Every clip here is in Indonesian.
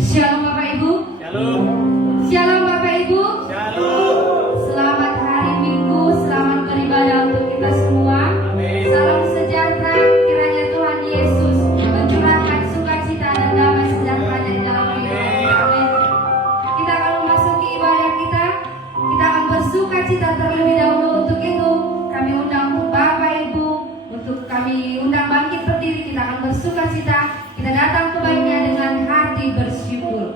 Shalom Bapak Ibu. Shalom. Shalom Bapak Ibu. Shalom. Selamat hari Minggu, selamat beribadah untuk kita semua. Amin. Salam sejahtera, kiranya Tuhan Yesus mencurahkan sukacita dan damai sejahteranya di dalam hidup kita. Amin. Kita akan memasuki ibadah kita. Kita akan bersukacita terlebih dahulu. Untuk itu kami undang untuk Bapak Ibu, untuk kami undang bangkit berdiri. Kita akan bersukacita. Kita datang kebaiknya dengan hati bersyukur.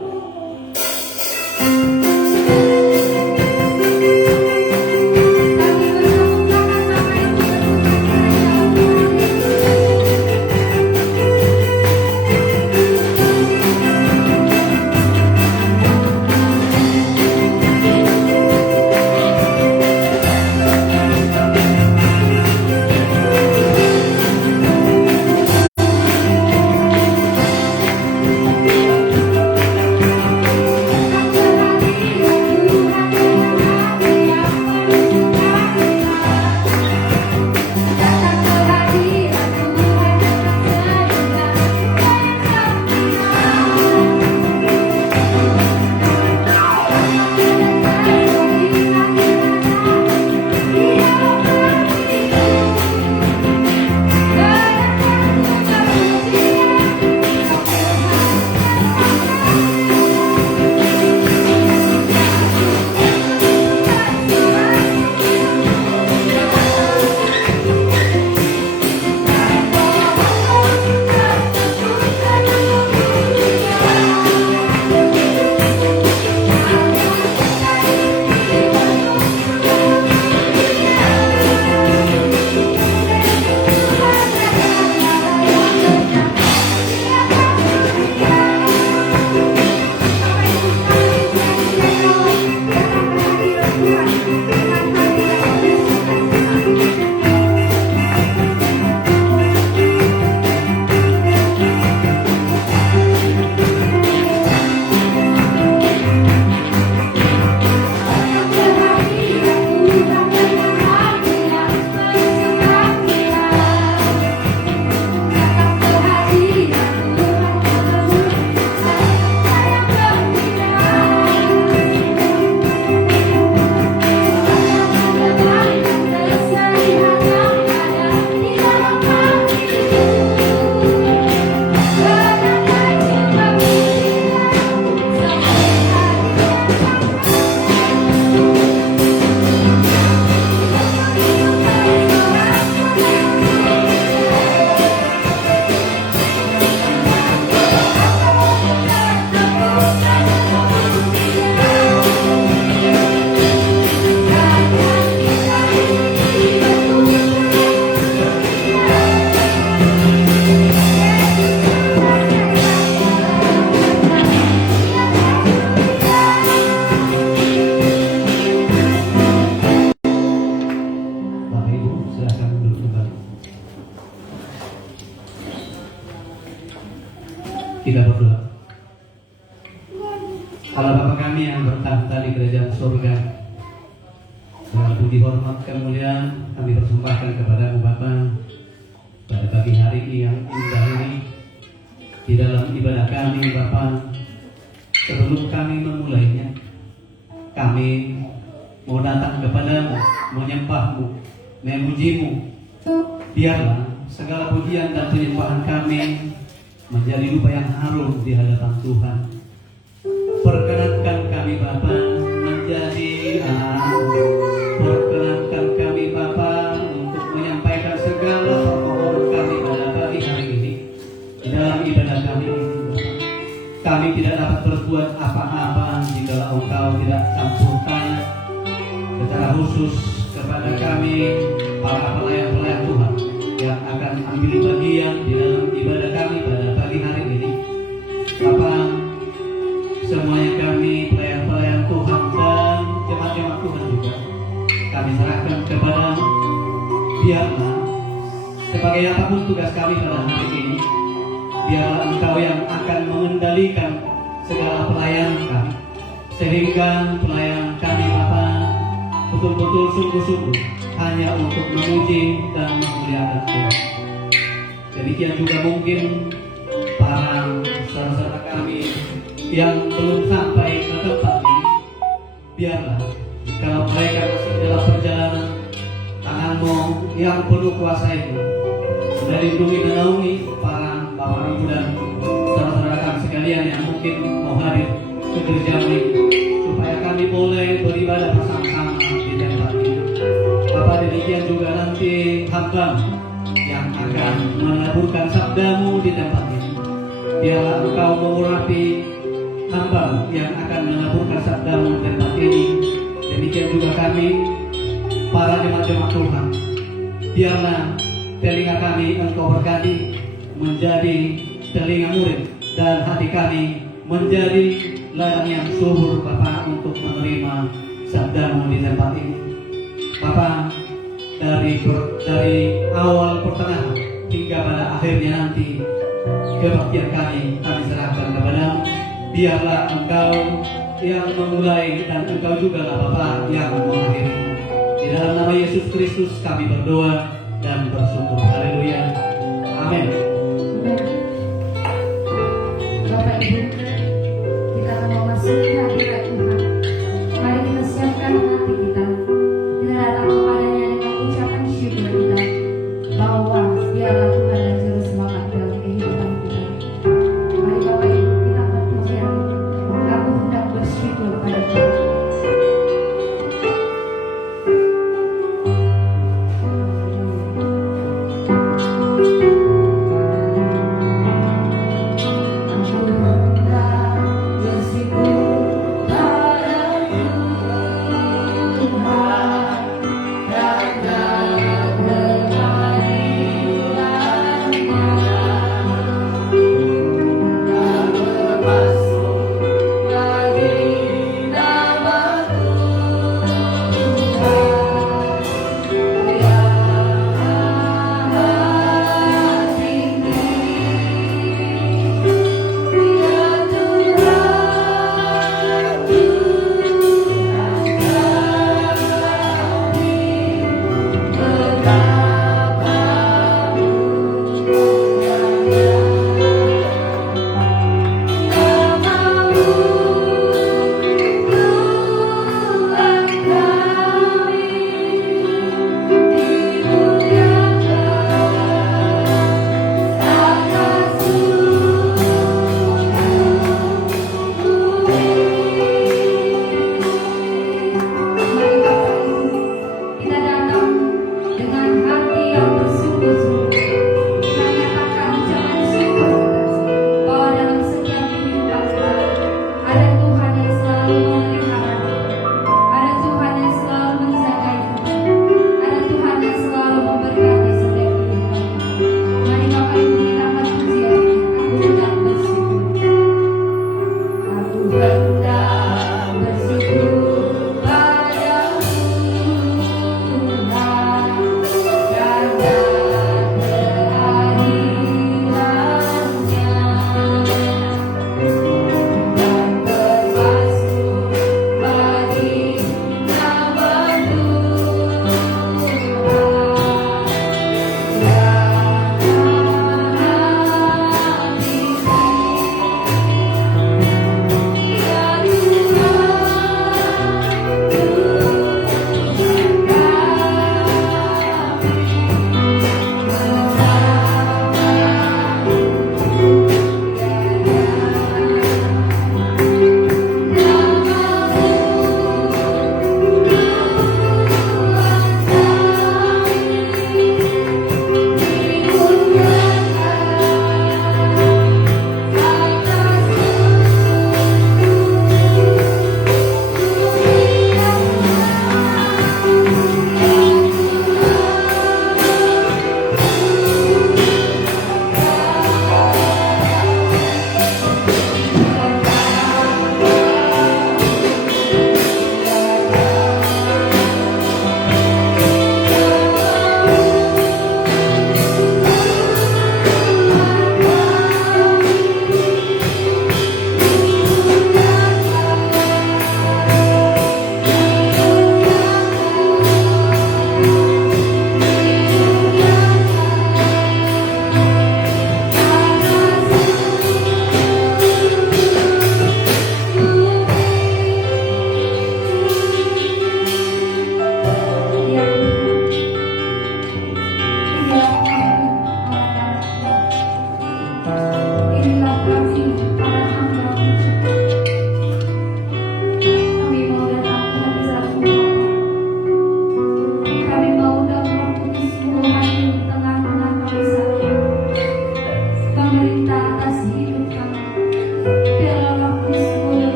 Kita berdoa. Allah Bapa kami yang bertahta di kerajaan surga, dengan puji hormat kemuliaan kami persembahkan kepada-Mu Bapa pada pagi hari yang indah ini di dalam ibadah kami Bapa. Sebelum kami memulainya, kami mau datang kepadamu, menyembah-Mu, memuji-Mu. Biarlah segala pujian dan penyembahan kami menjadi dupa yang harum di hadapan Tuhan. Perkenankan kami Bapa menjadi perkenankan kami Bapa untuk menyampaikan segala permohonan kami pada pagi hari ini di dalam ibadah kami ini Bapa. Kami tidak dapat berbuat apa-apa jika Engkau tidak campurkan secara khusus kepada kami para pelayan-pelayan Tuhan yang akan ambil bagian di dalam ibadah kami pada pagi hari ini. Bapa, semuanya kami pelayan-pelayan Tuhan dan jemaat-jemaat Tuhan juga kami serahkan kepada-Mu. Biarlah sebagai apapun tugas kami pada hari ini, biarlah Engkau yang akan mengendalikan segala pelayanan kami, sehingga pelayanan kami Bapa betul-betul sungguh-sungguh hanya untuk memuji dan memuliakan Tuhan. Demikian juga mungkin para saudara-saudara kami yang belum sampai ke tempat ini, biarlah kalau mereka masih dalam perjalanan, tangan-Mu yang penuh kuasa itu melindungi dan naungi para bapak ibu dan saudara-saudara kami sekalian yang mungkin mau hadir ke gereja ini, supaya kami boleh beribadah bersama-sama di tempat ini. Bapak, demikian juga nanti hamba yang akan menaburkan sabda-Mu di tempat ini. Biarlah Engkau mengurapi hamba yang akan menaburkan sabda-Mu di tempat ini. Demikian juga kami, para jemaat-jemaat Tuhan. Biarlah telinga kami Engkau berkati menjadi telinga murid, dan hati kami menjadi ladang yang subur Bapa untuk menerima sabda-Mu di tempat ini. Bapa, dari awal pertengahan hingga pada akhirnya nanti, kebaktian kami serahkan kepada-Mu. Biarlah Engkau yang memulai dan Engkau juga lah Bapa yang mengakhiri. Di dalam nama Yesus Kristus kami berdoa dan bersyukur. Haleluya. Amin. Bapak Ibu, kita akan memasuki hadirat Tuhan. Mari kita siapkan hati kita. Kita datang kepadanya dengan ucapan syukur kita, bahwa Dialah Tuhan dan Juru Selamat dalam kehidupan kita. Mari Bapak Ibu, kita akan pujian. Aku hendak bersyukur pada Tuhan.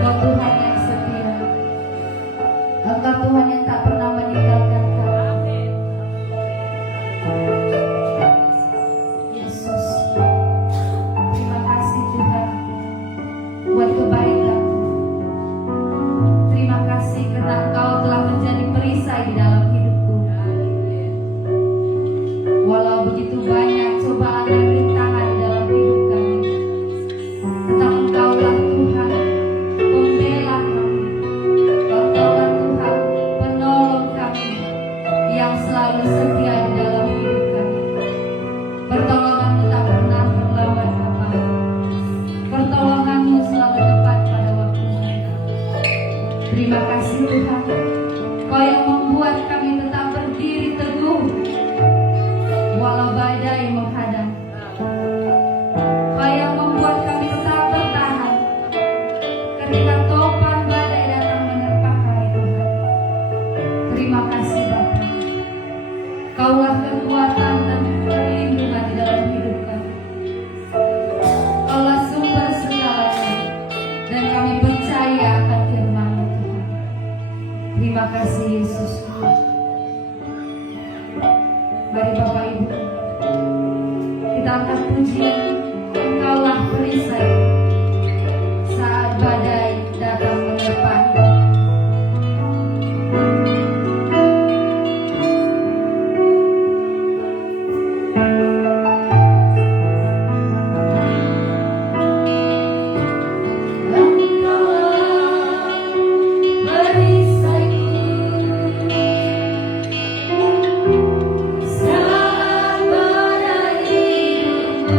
Engkau Tuhan yang setia. Engkau Tuhan yang tak pernah meninggalkan kami. Yesus, terima kasih Tuhan buat kebaikan. Terima kasih karena Engkau telah menjadi perisai di dalam hidupku. Walau begitu banyak cobaan dan rintangan di dalam hidup kami, tetap Engkaulah Tuhan pembela kami. Engkaulah Tuhan penolong kami yang selalu setia di dalam hidup kami. Pertolongan-Mu tak pernah terlambat Bapa. Pertolongan-Mu selalu tepat pada waktunya. Terima kasih Tuhan, Kau yang membuat kami tetap berdiri teguh walau badai menghadang. Kau yang membuat kami tetap bertahan ketika topan badai datang menerpa kami Tuhan. Terima kasih Bapa. Kaulah kekuatan dan perlindungan di dalam hidup kami. Kaulah sumber segalanya, dan kami percaya akan firman-Mu Tuhan. Terima kasih Yesus. Mari Bapak Ibu, kita angkat pujian. Engkaulah perisai saat badai datang menerpa hidup. Saat badai hidup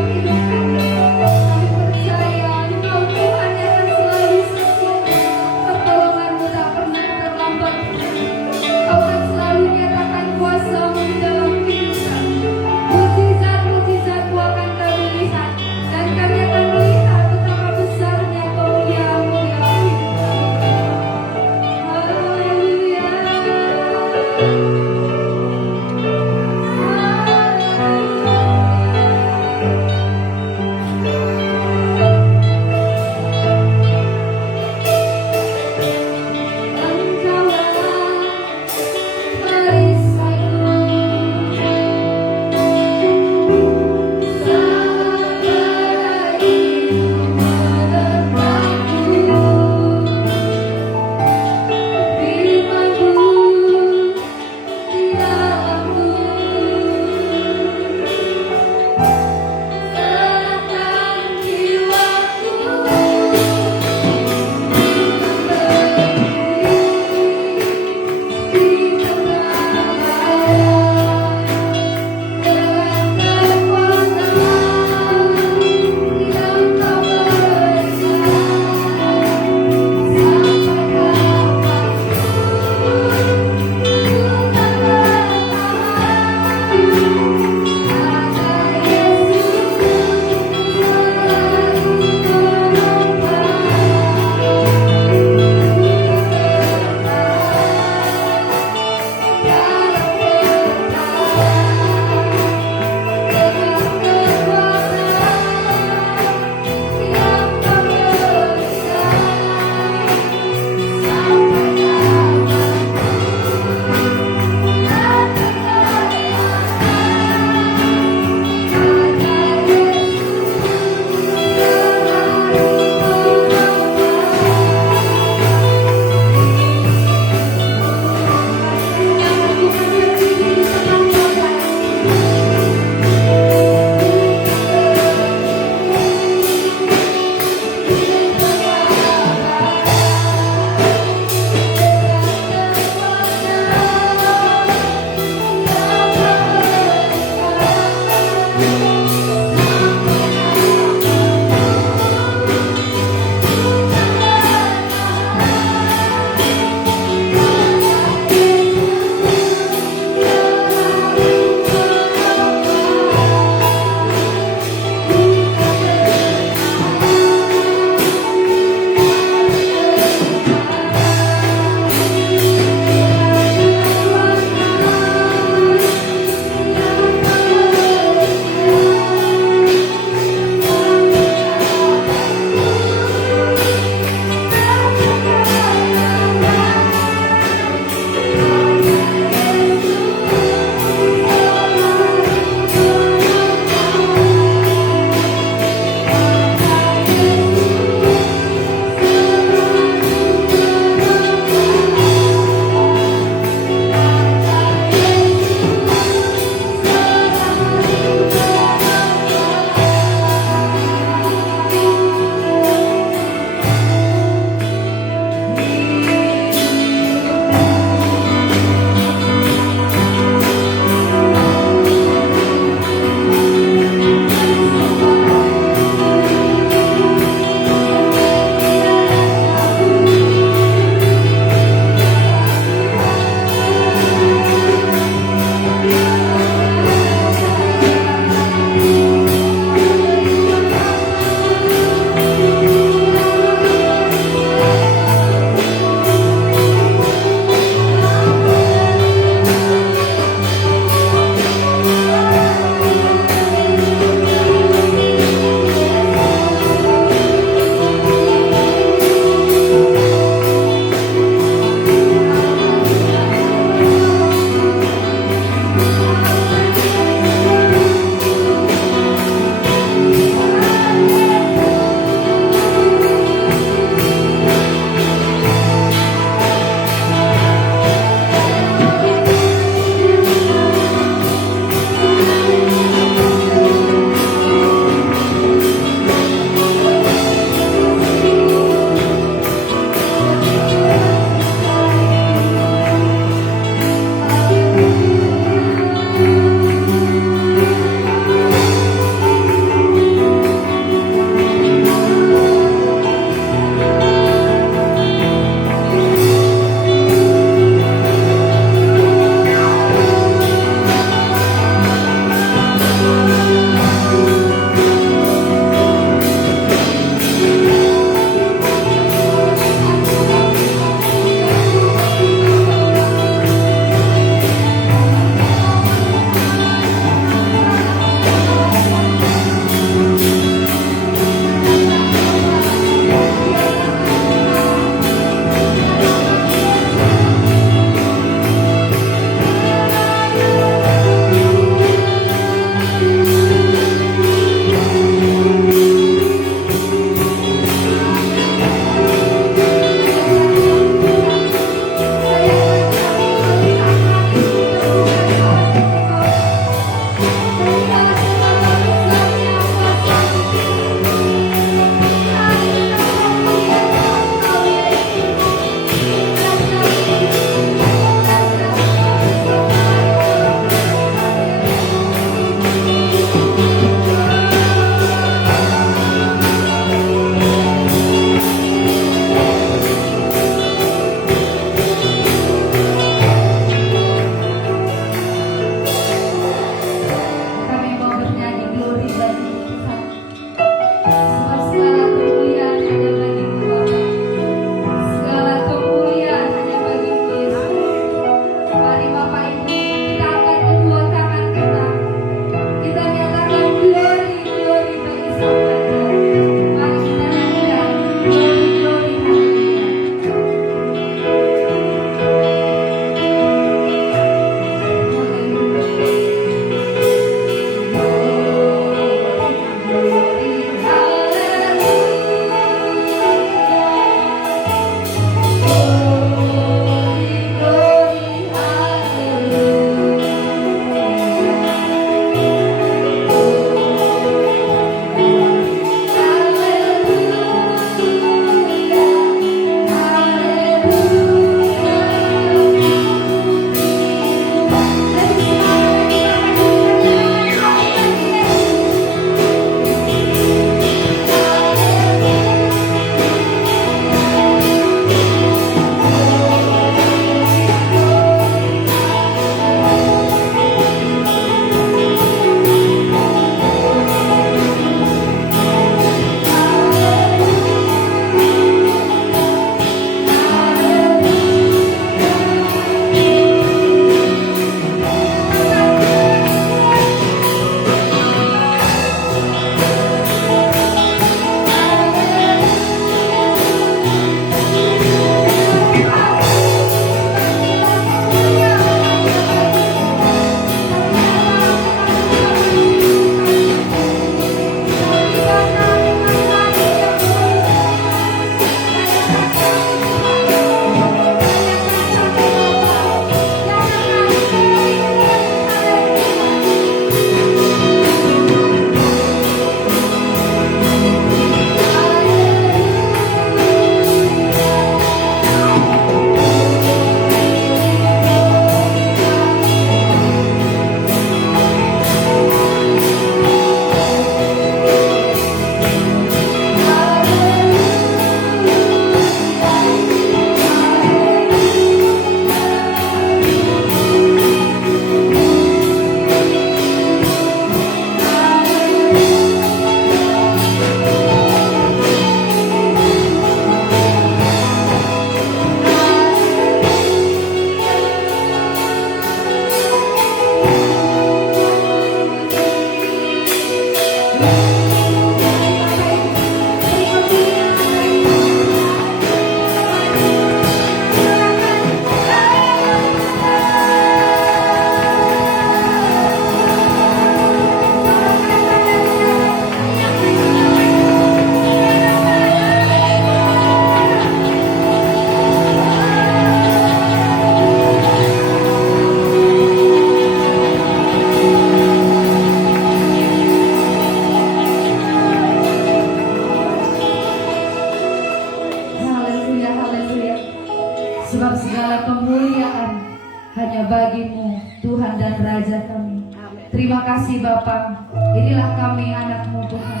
bagimu, Tuhan dan Raja kami. Terima kasih Bapa. Inilah kami anak-Mu Tuhan.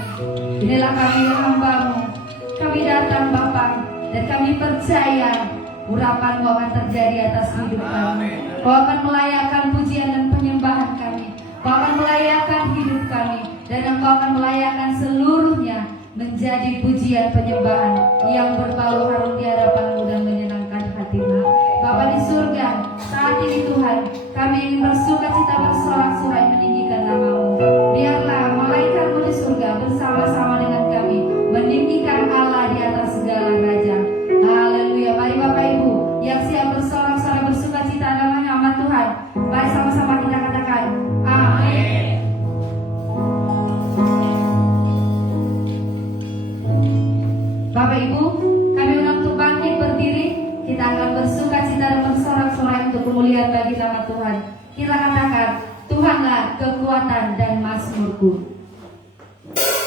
Inilah kami hamba-Mu. Kami datang Bapa, dan kami percaya urapan-Mu akan terjadi atas hidup kami. Kau akan melayakkan pujian dan penyembahan kami. Kau akan melayakkan hidup kami, dan Engkau akan melayakkan seluruhnya menjadi pujian penyembahan yang berbau harum di hadapan-Mu dan menyenangkan hati-Mu. Bapa di surga, saat ini Tuhan, kami ingin bersuka cita bersorak-sorai meninggikan nama-Mu. Biarlah malaikat-Mu di surga bersama-sama dengan kami meninggikan Allah di atas segala raja. Haleluya. Mari Bapak Ibu yang siap bersorak-sorai bersuka cita dalam nama Tuhan, mari sama-sama kita katakan amin. Bapak Ibu, kami undang untuk bangkit berdiri. Kita akan bersuka cita dan bersorak-sorai untuk kemuliaan bagi nama Tuhan. Kita katakan, Tuhanlah kekuatan dan mazmurku. Thank you.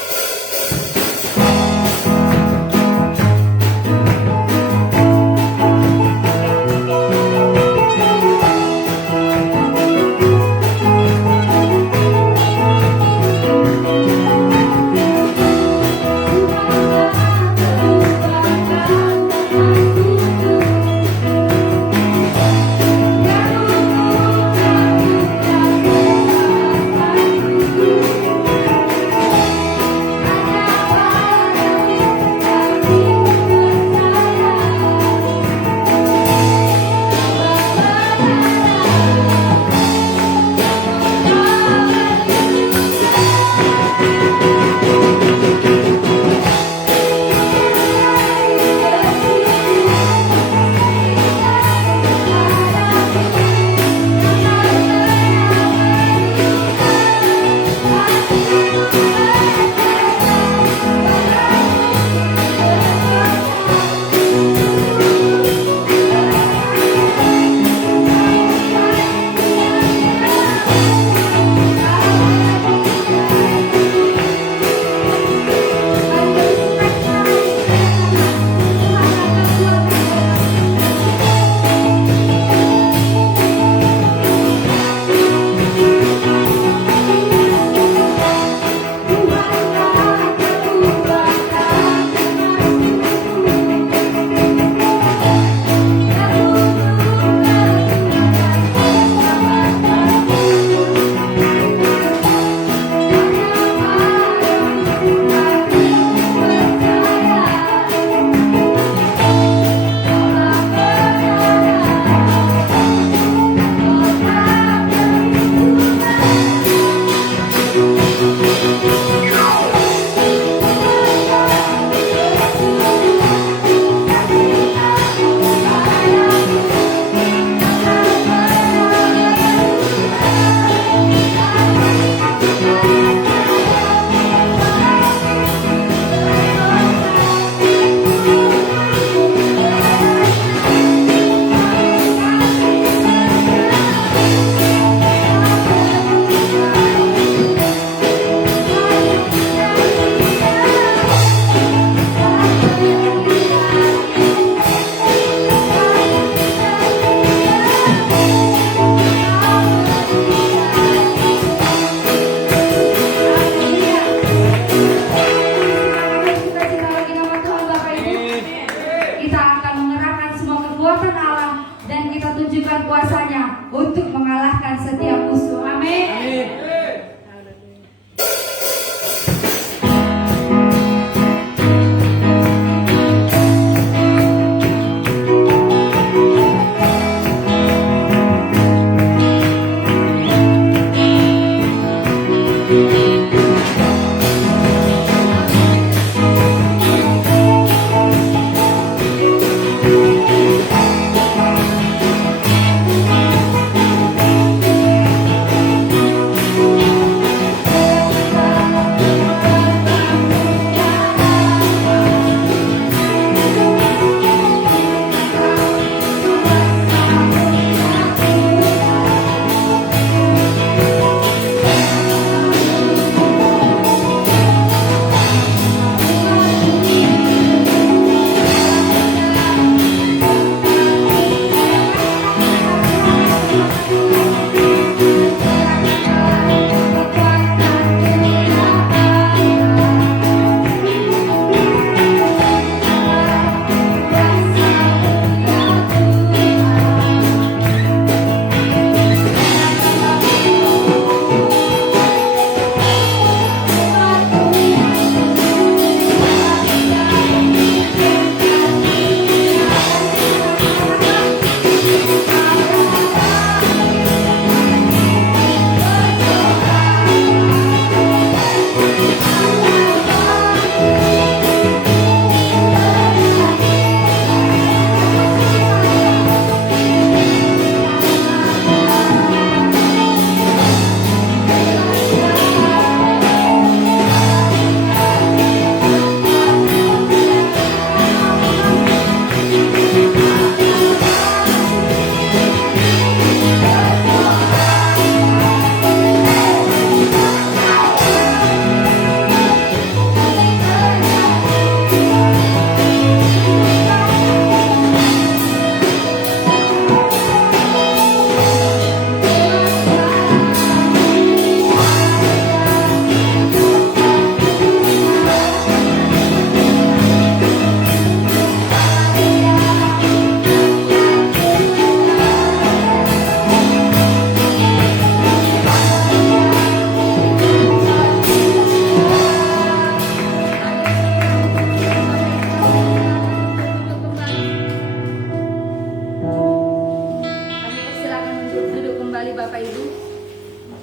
kembali Bapak Ibu.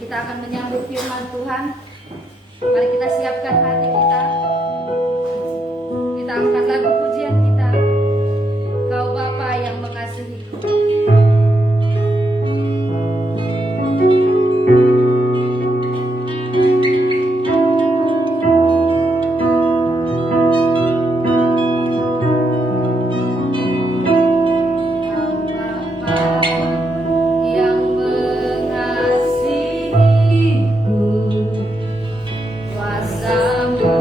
Kita akan menyambut firman Tuhan. Mari kita siapkan hati kita. Kita angkat lagu pujian kita. Kau Bapa yang mengasihiku. Kuasamu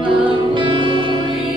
memuliakan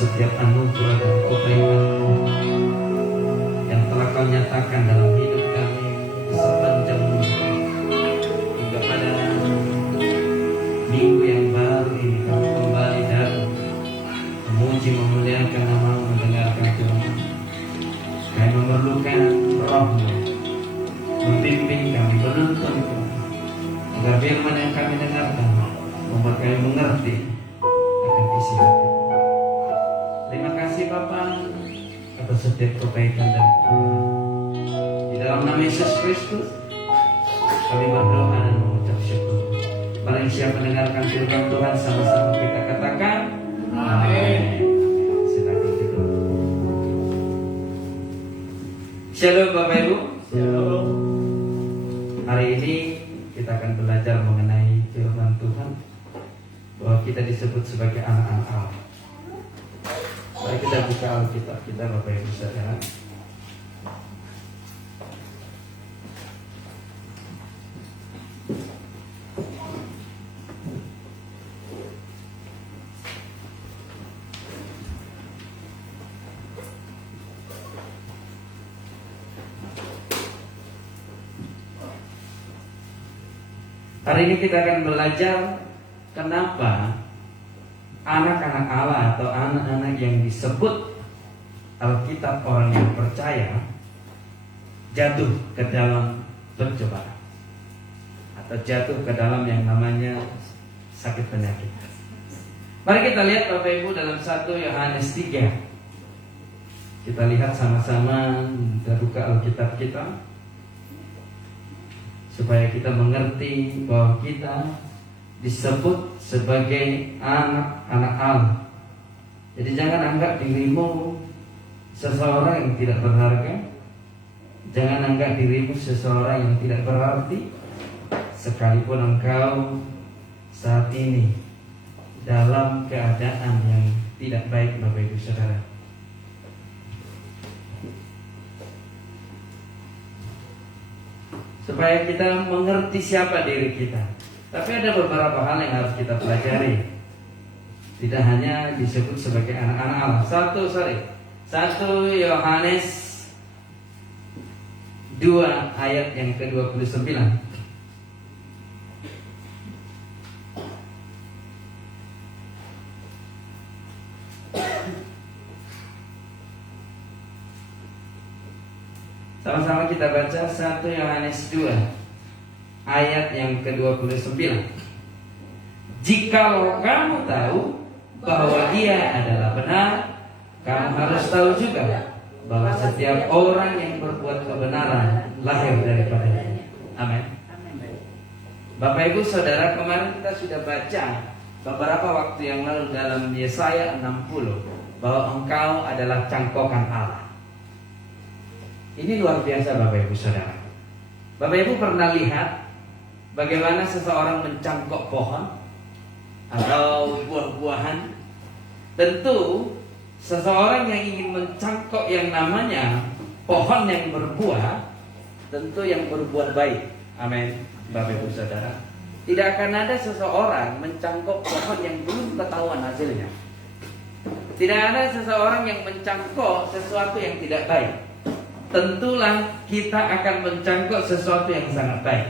setiap anugerah dan kebaikan-Mu yang telah Kau nyatakan dalam hidup kami sepanjang minggu hingga pada minggu yang baru ini kami kembali datang memuji memuliakan nama-Mu, mendengarkan firman. Kami memerlukan Roh-Mu membimbing kami, menuntun kami agar firman yang kami dengarkan membuat kami mengerti akan isi hati. Terima kasih Bapa atas setiap kebaikan dan kemurahan. Di dalam nama Yesus Kristus kami berdoa dan mengucap syukur. Barang siapa mendengarkan firman Tuhan, sama-sama kita katakan amin. Silakan tidur. Shalom Bapak Ibu. Shalom. Hari ini kita akan belajar mengenai firman Tuhan, bahwa kita disebut sebagai anak-anak Allah. Mari kita buka Alkitab kita, Bapak Ibu Saudara. Hari ini kita akan belajar kenapa anak-anak Allah atau anak-anak disebut Alkitab orang yang percaya jatuh ke dalam pencobaan atau jatuh ke dalam yang namanya sakit penyakit. Mari kita lihat Bapak Ibu dalam 1 Yohanes 3. Kita lihat sama-sama, kita buka Alkitab kita supaya kita mengerti bahwa kita disebut sebagai anak-anak Allah. Jadi jangan anggap dirimu seseorang yang tidak berharga. Jangan anggap dirimu seseorang yang tidak berarti, sekalipun engkau saat ini dalam keadaan yang tidak baik, Bapak Ibu Saudara. Supaya kita mengerti siapa diri kita. Tapi ada beberapa hal yang harus kita pelajari. Tidak hanya disebut sebagai anak-anak Allah. 1 Yohanes 2 ayat yang ke-29. Sama-sama kita baca 1 Yohanes 2 ayat yang ke-29. Jikalau kamu tahu bahwa Dia adalah benar, kamu harus tahu juga bahwa setiap orang yang berbuat kebenaran lahir daripada Dia. Amin. Bapak Ibu Saudara, kemarin kita sudah baca beberapa waktu yang lalu dalam Yesaya 60 bahwa engkau adalah cangkokan Allah. Ini luar biasa Bapak Ibu Saudara. Bapak Ibu pernah lihat bagaimana seseorang mencangkok pohon atau buah-buahan? Tentu seseorang yang ingin mencangkok yang namanya pohon yang berbuah, tentu yang berbuah baik. Amin Bapak Ibu Saudara. Tidak akan ada seseorang mencangkok pohon yang belum ketahuan hasilnya. Tidak ada seseorang yang mencangkok sesuatu yang tidak baik. Tentulah kita akan mencangkok sesuatu yang sangat baik.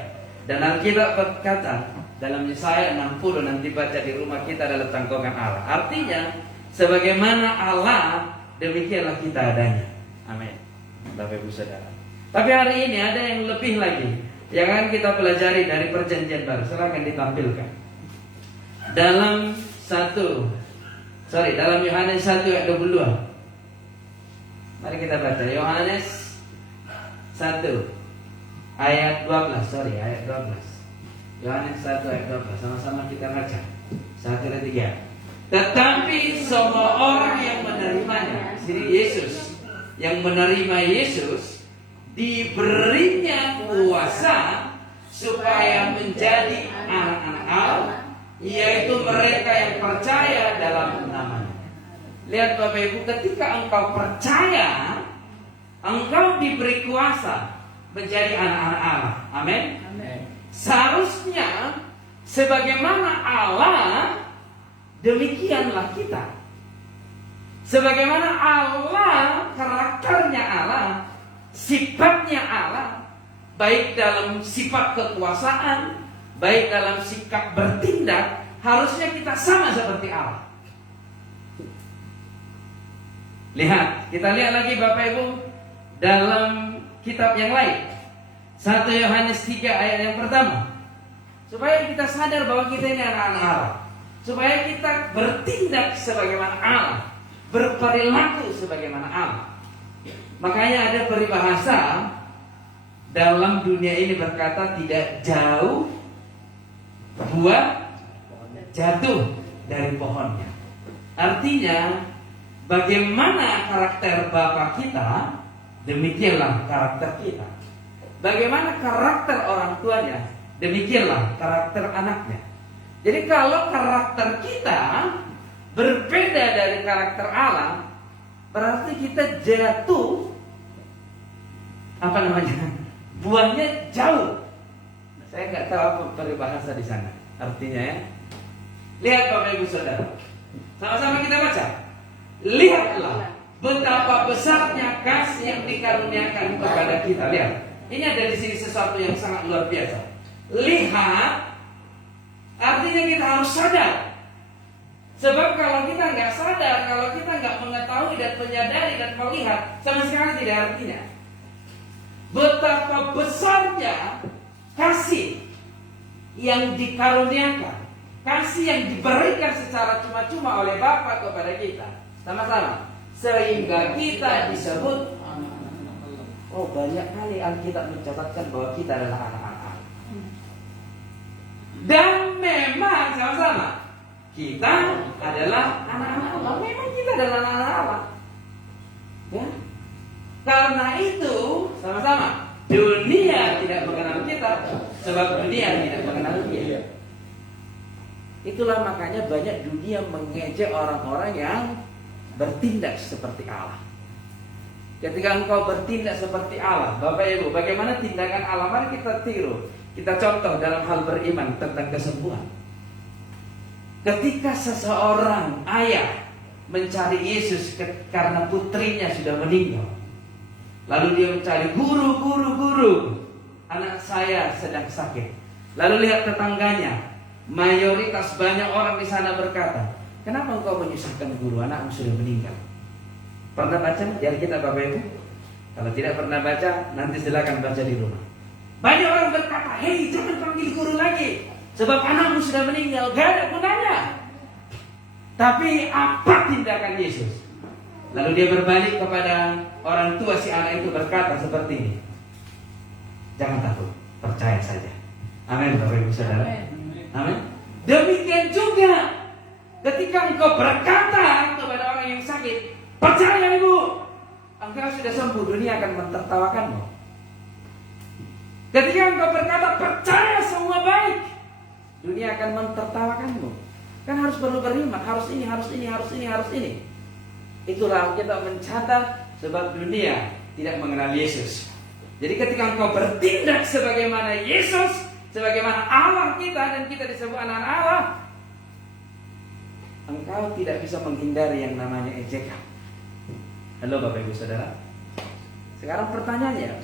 Dan Alkitab berkata dalam Yesaya 60, nanti baca di rumah, kita adalah cangkokan Allah. Artinya sebagaimana Allah, demikianlah kita adanya. Amin Bapak Ibu Saudara. Tapi hari ini ada yang lebih lagi yang akan kita pelajari dari perjanjian baru. Silakan ditampilkan. Dalam Yohanes 1 ayat 22. Mari kita baca Yohanes 1 ayat 12. Ayat 12. Yohanes 1 ayat 12. Sama-sama kita baca. 1 dan 3. Tetapi semua orang yang menerimanya, sini Yesus, yang menerima Yesus, diberinya kuasa supaya menjadi anak-anak Allah, yaitu mereka yang percaya dalam namanya. Lihat Bapak Ibu, ketika engkau percaya, engkau diberi kuasa menjadi anak-anak Allah. Amin. Seharusnya sebagaimana Allah, demikianlah kita. Sebagaimana Allah, karakternya Allah, sifatnya Allah, baik dalam sifat kekuasaan, baik dalam sikap bertindak, harusnya kita sama seperti Allah. Lihat, kita lihat lagi Bapak Ibu dalam kitab yang lain. 1 Yohanes 3 ayat yang pertama. Supaya kita sadar bahwa kita ini anak-anak Allah. Supaya kita bertindak sebagaimana Allah, berperilaku sebagaimana Allah. Makanya ada peribahasa dalam dunia ini berkata, tidak jauh buah jatuh dari pohonnya. Artinya bagaimana karakter Bapa kita, demikianlah karakter kita. Bagaimana karakter orang tuanya, demikianlah karakter anaknya. Jadi kalau karakter kita berbeda dari karakter Allah, berarti kita jatuh, buahnya jauh. Saya nggak tahu apa peribahasa di sana. Artinya ya, lihat Bapak Ibu Saudara, sama-sama kita baca. Lihatlah betapa besarnya kasih yang dikaruniakan kepada kita. Lihat, ini ada di sini sesuatu yang sangat luar biasa. Lihat, artinya kita harus sadar. Sebab kalau kita nggak sadar, kalau kita nggak mengetahui dan menyadari dan melihat sama sekali tidak artinya. Betapa besarnya kasih yang dikaruniakan, kasih yang diberikan secara cuma-cuma oleh Bapa kepada kita. Sama-sama. Sehingga kita disebut, oh banyak kali Alkitab mencatatkan bahwa kita adalah anak-anak Allah. Dan memang sama-sama kita adalah anak-anak Allah. Memang kita adalah anak-anak Allah. Ya. Karena itu sama-sama dunia tidak mengenal kita, sebab dunia tidak mengenal Dia. Itulah makanya banyak dunia mengejek orang-orang yang bertindak seperti Allah. Ketika engkau bertindak seperti Allah, Bapak Ibu, bagaimana tindakan Allah? Mari kita tiru, kita contoh dalam hal beriman tentang kesembuhan. Ketika seseorang ayah mencari Yesus karena putrinya sudah meninggal, lalu dia mencari guru, anak saya sedang sakit. Lalu lihat tetangganya, mayoritas banyak orang di sana berkata, kenapa engkau menyusahkan guru, anakmu sudah meninggal? Pernah baca di Alkitab Bapak Ibu? Kalau tidak pernah baca, nanti silakan baca di rumah. Banyak orang berkata, hei jangan panggil guru lagi, sebab anakmu sudah meninggal, gak ada gunanya. Tapi apa tindakan Yesus? Lalu dia berbalik kepada orang tua si anak itu berkata seperti ini, jangan takut, percaya saja. Amin Bapak Ibu Saudara. Amin. Demikian juga ketika engkau berkata kepada orang yang sakit, percaya Ibu, engkau sudah sembuh, dunia akan mentertawakanmu. Ketika engkau berkata percaya semua baik, dunia akan mentertawakanmu. Kan harus perlu beriman, harus ini. Itulah kita mencatat sebab dunia tidak mengenal Yesus. Jadi ketika engkau bertindak sebagaimana Yesus, sebagaimana Allah kita dan kita disebut anak Allah, engkau tidak bisa menghindari yang namanya ejekan. Halo Bapak Ibu Saudara. Sekarang pertanyaannya,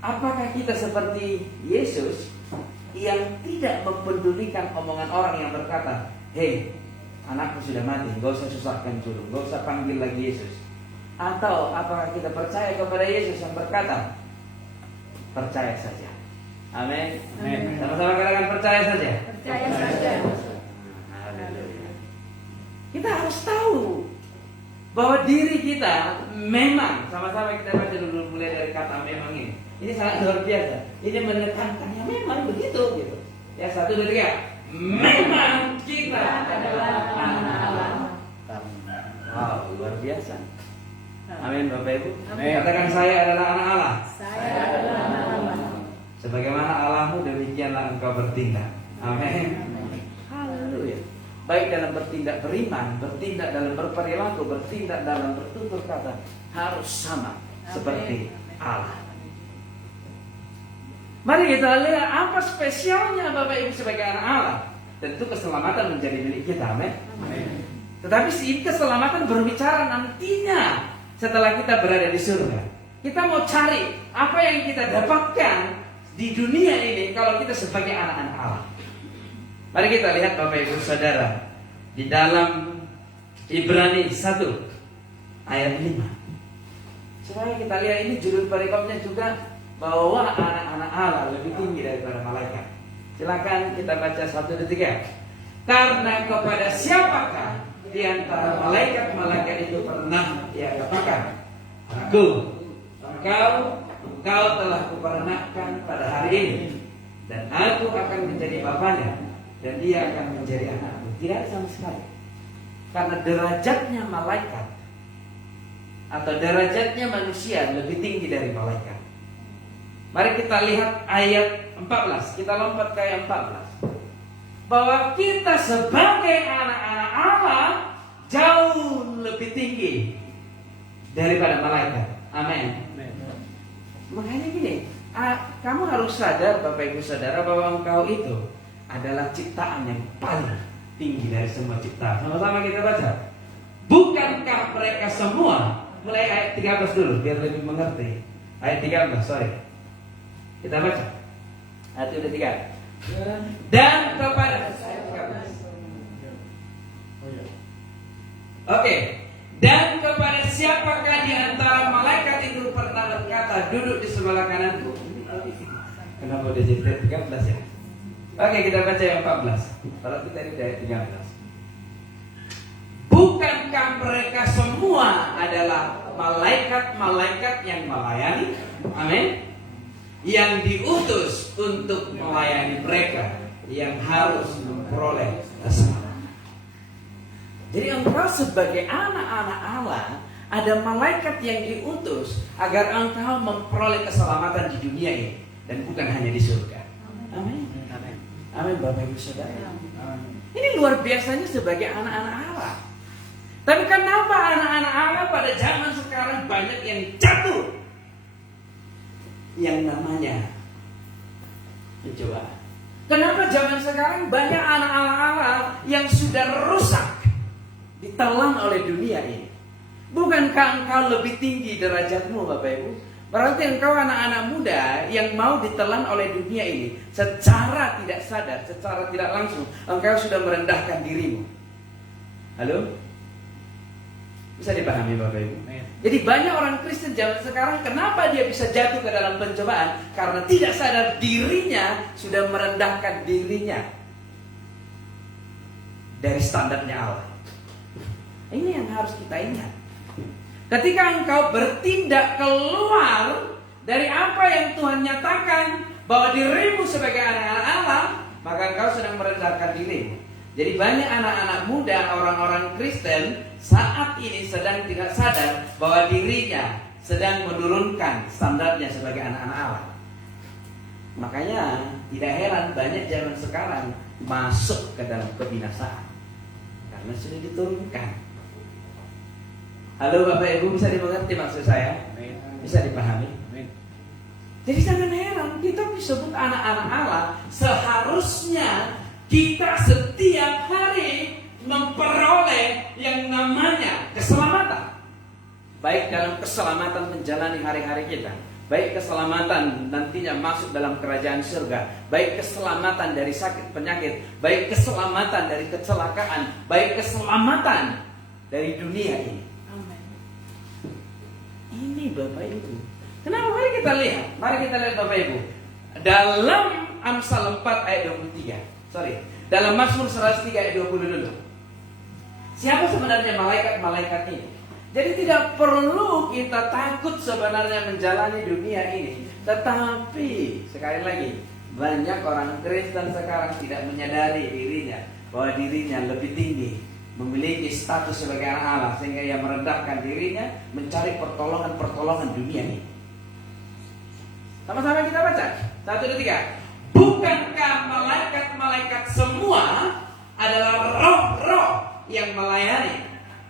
apakah kita seperti Yesus yang tidak mempedulikan omongan orang yang berkata, hei anakku sudah mati, gak usah susahkan guru, gak usah panggil lagi Yesus? Atau apakah kita percaya kepada Yesus yang berkata, percaya saja? Amin. Sama-sama katakan percaya saja. Percaya saja. Haleluya. Kita harus tahu bahwa diri kita memang, sama-sama kita baca dulu mulai dari kata memang ini. Ini sangat luar biasa. Ini menekankannya memang begitu gitu. Ya 1, 2, 3. Memang kita adalah anak Allah. Wow, luar biasa. Amin Bapak Ibu. Katakan saya adalah anak Allah. Saya adalah anak Allah. Sebagaimana Allahmu demikianlah engkau bertindak. Amin. Haleluya. Baik dalam bertindak beriman, bertindak dalam berperilaku, bertindak dalam bertutur kata, harus sama seperti Allah. Mari kita lihat apa spesialnya Bapak Ibu sebagai anak Allah. Tentu keselamatan menjadi milik kita, amin. Tetapi si keselamatan berbicara nantinya setelah kita berada di surga. Kita mau cari apa yang kita dapatkan di dunia ini kalau kita sebagai anak-anak Allah. Mari kita lihat Bapak Ibu Saudara di dalam Ibrani 1 ayat 5. Supaya kita lihat ini judul perikopnya juga, bahwa anak-anak Allah lebih tinggi daripada malaikat. Silakan kita baca 1, 2, 3. Karena kepada siapakah di antara malaikat-malaikat itu pernah dia katakan, engkau telah kuperanakan pada hari ini, dan aku akan menjadi bapaknya, dan dia akan menjadi anakku. Tidak sama sekali. Karena derajatnya malaikat atau derajatnya manusia lebih tinggi dari malaikat. Mari kita lihat ayat 14. Kita lompat ke ayat 14. Bahwa kita sebagai anak-anak Allah jauh lebih tinggi daripada malaikat. Amin. Makanya gini, kamu harus sadar Bapak Ibu Saudara bahwa engkau itu adalah ciptaan yang paling tinggi dari semua ciptaan. Sama-sama kita baca. Bukankah mereka semua, mulai ayat 13 dulu biar lebih mengerti. Ayat 13, sorry. Kita baca. Ayat 3. Dan kepada Oke. Dan kepada siapakah di antara malaikat itu pernah berkata, duduk di sebelah kananku? Kenapa udah jadi 13 ya? Oke, kita baca yang 14. Kalau kita ini dari 13. Bukankah mereka semua adalah malaikat-malaikat yang melayani? Amin. Yang diutus untuk melayani mereka yang harus memperoleh keselamatan. Jadi engkau sebagai anak-anak Allah, ada malaikat yang diutus agar engkau memperoleh keselamatan di dunia ini dan bukan hanya di surga. Amin. Amin Bapak Ibu Saudara. Ini luar biasanya sebagai anak-anak Allah. Tapi kenapa anak-anak Allah pada zaman sekarang banyak yang jatuh? Yang namanya pencobaan. Kenapa zaman sekarang banyak anak-anak Allah yang sudah rusak, ditelan oleh dunia ini? Bukankah engkau lebih tinggi derajatmu Bapak Ibu? Berarti engkau anak-anak muda yang mau ditelan oleh dunia ini. Secara tidak sadar, secara tidak langsung, engkau sudah merendahkan dirimu. Halo? Bisa dipahami Bapak Ibu? Jadi banyak orang Kristen zaman sekarang, kenapa dia bisa jatuh ke dalam pencobaan? Karena tidak sadar dirinya sudah merendahkan dirinya dari standarnya Allah. Ini yang harus kita ingat. Ketika engkau bertindak keluar dari apa yang Tuhan nyatakan bahwa dirimu sebagai anak-anak Allah, maka engkau sedang merendahkan dirimu. Jadi banyak anak-anak muda, orang-orang Kristen saat ini sedang tidak sadar bahwa dirinya sedang menurunkan standarnya sebagai anak-anak Allah. Makanya tidak heran banyak zaman sekarang masuk ke dalam kebinasaan karena sudah diturunkan. Halo Bapak Ibu, bisa dimengerti maksud saya? Bisa dipahami? Jadi jangan heran kita disebut anak-anak Allah. Seharusnya kita setiap hari memperoleh yang namanya keselamatan. Baik dalam keselamatan menjalani hari-hari kita, baik keselamatan nantinya masuk dalam kerajaan surga, baik keselamatan dari sakit penyakit, baik keselamatan dari kecelakaan, baik keselamatan dari dunia ini. Ini Bapak Ibu. Kenapa? Mari kita lihat. Mari kita lihat Bapak Ibu. Dalam Amsal 4 ayat 23. Dalam Mazmur 103 ayat 20 dulu. Siapa sebenarnya malaikat-malaikat ini? Jadi tidak perlu kita takut sebenarnya menjalani dunia ini. Tetapi sekali lagi, banyak orang Kristen sekarang tidak menyadari dirinya bahwa dirinya lebih tinggi, memiliki status sebagai anak Allah, sehingga ia merendahkan dirinya mencari pertolongan dunia ini. Sama-sama kita baca 1, 2, 3. Bukankah malaikat-malaikat semua adalah roh-roh yang melayani,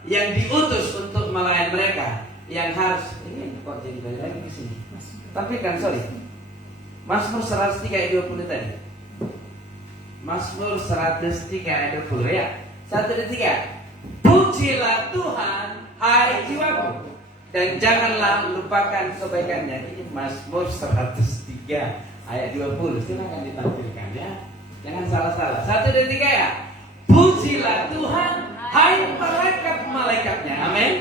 yang diutus untuk melayani mereka, yang harus ini kok jadi balik lagi ke sini. Tapi kan Mazmur 103 ayat 20 tadi. Mazmur 103 ayat 20 ya. 1, 2, 3. Pujilah Tuhan, hai jiwaku, dan janganlah lupakan kebaikannya. Ini Mazmur 103 ayat 20. Silakan ditampilkan ya. Jangan salah-salah. 1, 2, 3 ya. Pujilah Tuhan, hai malaikat-malaikatnya. Amin.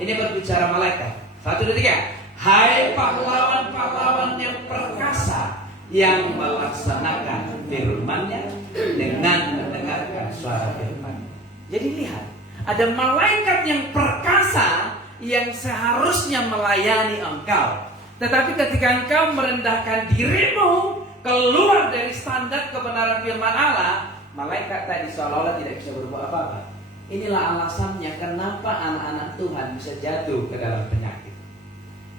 Ini berbicara malaikat. 1, 2, 3. Hai pahlawan-pahlawan yang perkasa, yang melaksanakan firman-Nya dengan mendengarkan suara firman. Jadi lihat, ada malaikat yang perkasa yang seharusnya melayani engkau. Tetapi ketika engkau merendahkan dirimu keluar dari standar kebenaran firman Allah, malaikat tadi seolah-olah tidak bisa berbuat apa-apa. Inilah alasannya kenapa anak-anak Tuhan bisa jatuh ke dalam penyakit.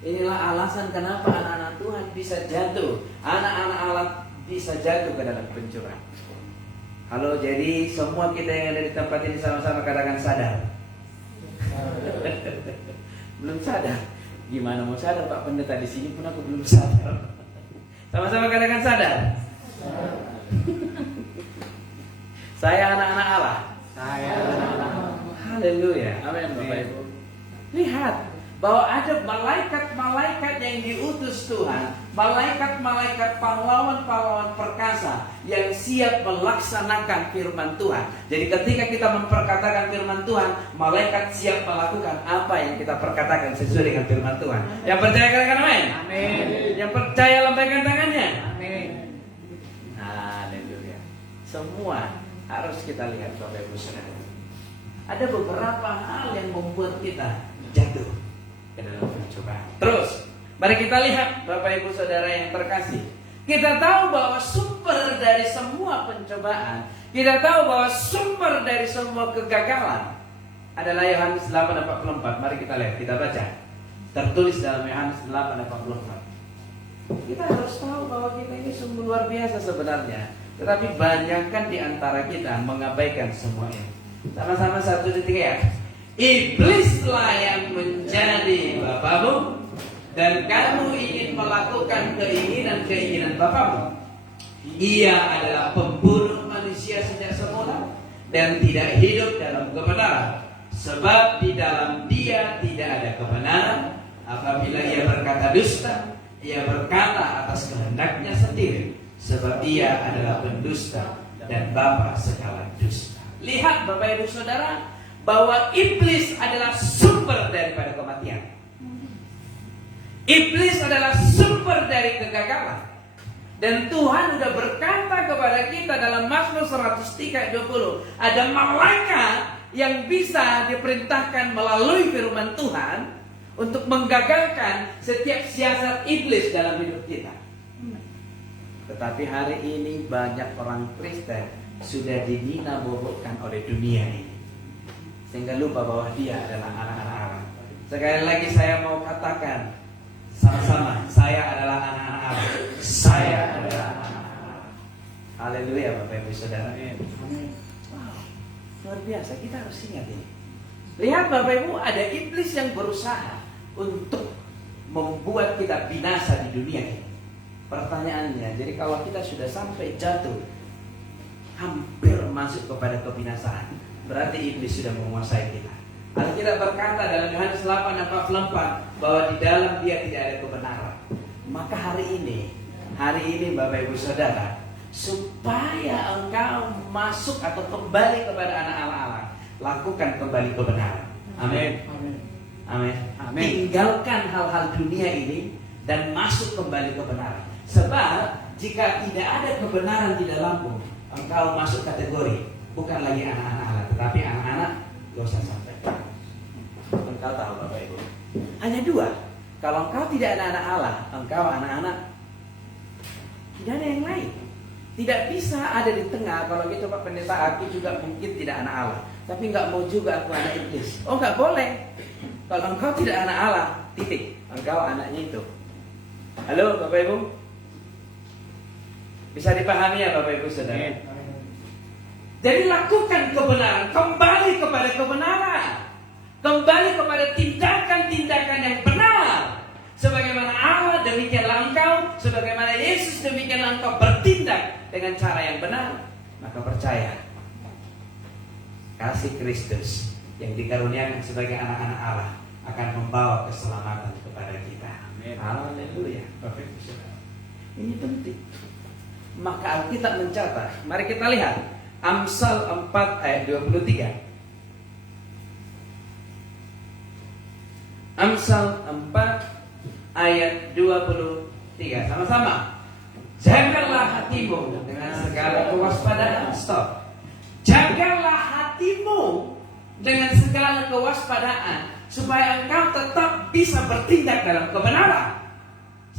Inilah alasan kenapa anak-anak Tuhan bisa jatuh, anak-anak Allah bisa jatuh ke dalam pencobaan. Halo, jadi semua kita yang ada di tempat ini sama-sama katakan sadar. Belum sadar. Gimana mau sadar Pak Pendeta, di sini pun aku belum sadar. Sama-sama katakan sadar. Saya anak-anak Allah. Saya anak-anak Allah. Haleluya. Amin Bapak Ibu. Lihat, bahwa ada malaikat-malaikat yang diutus Tuhan, malaikat-malaikat pahlawan-pahlawan perkasa yang siap melaksanakan firman Tuhan. Jadi ketika kita memperkatakan firman Tuhan, malaikat siap melakukan apa yang kita perkatakan sesuai dengan firman Tuhan. Yang percaya katakan amin. Amin. Yang percaya lambaikan tangannya. Amin. Haleluya. Semua harus kita lihat Bapak Ibu Saudara. Ada beberapa hal yang membuat kita jatuh ke dalam pencobaan. Terus, mari kita lihat Bapak Ibu Saudara yang terkasih. Kita tahu bahwa sumber dari semua pencobaan, kita tahu bahwa sumber dari semua kegagalan adalah Yohanes 8:44. Mari kita lihat, kita baca. Tertulis dalam Yohanes 8:44. Kita harus tahu bahwa kita ini sungguh luar biasa sebenarnya. Tetapi banyakkan di antara kita mengabaikan semua ini. Sama-sama 1, 2, 3 ya. Iblislah yang menjadi bapamu, dan kamu ingin melakukan keinginan-keinginan bapamu. Ia adalah pembunuh manusia sejak semula dan tidak hidup dalam kebenaran, sebab di dalam dia tidak ada kebenaran. Apabila ia berkata dusta, ia berkata atas kehendaknya sendiri, sebab ia adalah pendusta dan bapa segala dusta. Lihat Bapak Ibu Saudara, bahwa iblis adalah sumber daripada kematian. Iblis adalah sumber dari kegagalan. Dan Tuhan sudah berkata kepada kita dalam Mazmur 103:20, ada malaikat yang bisa diperintahkan melalui firman Tuhan untuk menggagalkan setiap siasat iblis dalam hidup kita. Tetapi hari ini banyak orang Kristen sudah dinabobokkan oleh dunia ini, sehingga lupa bahwa dia adalah anak-anak Allah. Sekali lagi saya mau katakan sama-sama, saya adalah anak-anak Allah. Saya adalah anak-anak Allah. Haleluya Bapak Ibu Saudara. Wow, luar biasa, kita harus ingat ini. Lihat Bapak Ibu, ada iblis yang berusaha untuk membuat kita binasa di dunia ini. Pertanyaannya, jadi kalau kita sudah sampai jatuh, hampir masuk kepada kebinasaan, berarti iblis sudah menguasai kita. Alkitab berkata dalam Yohanes 8:44 bahwa di dalam dia tidak ada kebenaran. Maka hari ini Bapak Ibu Saudara, supaya engkau masuk atau kembali kepada anak Allah, lakukan kembali kebenaran. Amin. Amin. Tinggalkan hal-hal dunia ini dan masuk kembali kebenaran. Sebab jika tidak ada kebenaran di dalammu, engkau masuk kategori bukan lagi anak-anak Allah, tetapi anak-anak dosa sampai. Engkau tahu Bapak Ibu, hanya dua. Kalau engkau tidak anak-anak Allah, engkau anak-anak, tidak ada yang lain. Tidak bisa ada di tengah. Kalau gitu Pak Pendeta, aku juga mungkin tidak anak Allah, tapi nggak mau juga aku anak iblis. Oh nggak boleh. Kalau engkau tidak anak Allah, titik, engkau anaknya itu. Halo Bapak Ibu, bisa dipahami ya Bapak Ibu Saudara? Jadi lakukan kebenaran, kembali kepada kebenaran, kembali kepada tindakan-tindakan yang benar. Sebagaimana Allah, demikianlah engkau. Sebagaimana Yesus, demikianlah engkau bertindak dengan cara yang benar. Maka percaya, kasih Kristus yang dikaruniakan sebagai anak-anak Allah akan membawa keselamatan kepada kita. Haleluya. Bapak Ibu Saudara, ini penting. Maka Alkitab mencatat, mari kita lihat Amsal 4 ayat 23. Amsal 4 ayat 23. Sama-sama. Jagalah hatimu dengan segala kewaspadaan. Stop. Jagalah hatimu dengan segala kewaspadaan, supaya engkau tetap bisa bertindak dalam kebenaran.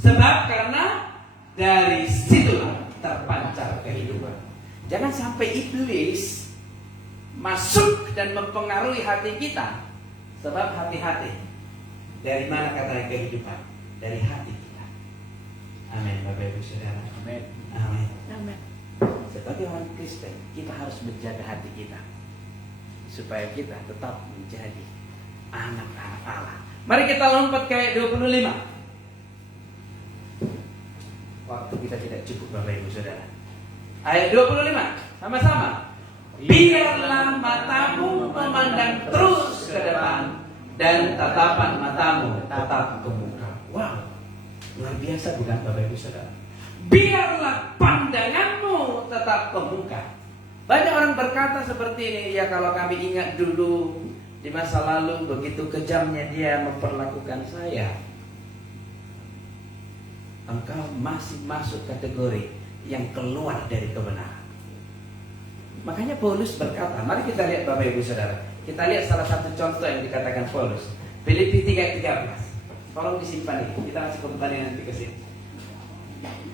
Sebab karena dari situlah terpancar kehidupan. Jangan sampai iblis masuk dan mempengaruhi hati kita. Sebab hati-hati, dari mana kata kehidupan? Dari hati kita. Amin Bapak Ibu Saudara. Amin. Amin. Sebagai orang Kristen, kita harus menjaga hati kita, supaya kita tetap menjadi anak-anak Allah. Mari kita lompat ke ayat 25. Waktu kita tidak cukup Bapak Ibu Saudara. Ayat 25, sama-sama. Biarlah matamu memandang terus ke depan, dan tatapan matamu tetap ke muka. Wow, luar biasa bukan Bapak Ibu Saudara? Biarlah pandanganmu tetap ke muka. Banyak orang berkata seperti ini, ya kalau kami ingat dulu di masa lalu begitu kejamnya dia memperlakukan saya. Engkau masih masuk kategori yang keluar dari kebenaran. Makanya Paulus berkata, mari kita lihat Bapak Ibu Saudara. Kita lihat salah satu contoh yang dikatakan Paulus. Filipi 3:13. Tolong disimpan ini. Kita masih kembali nanti ke sini.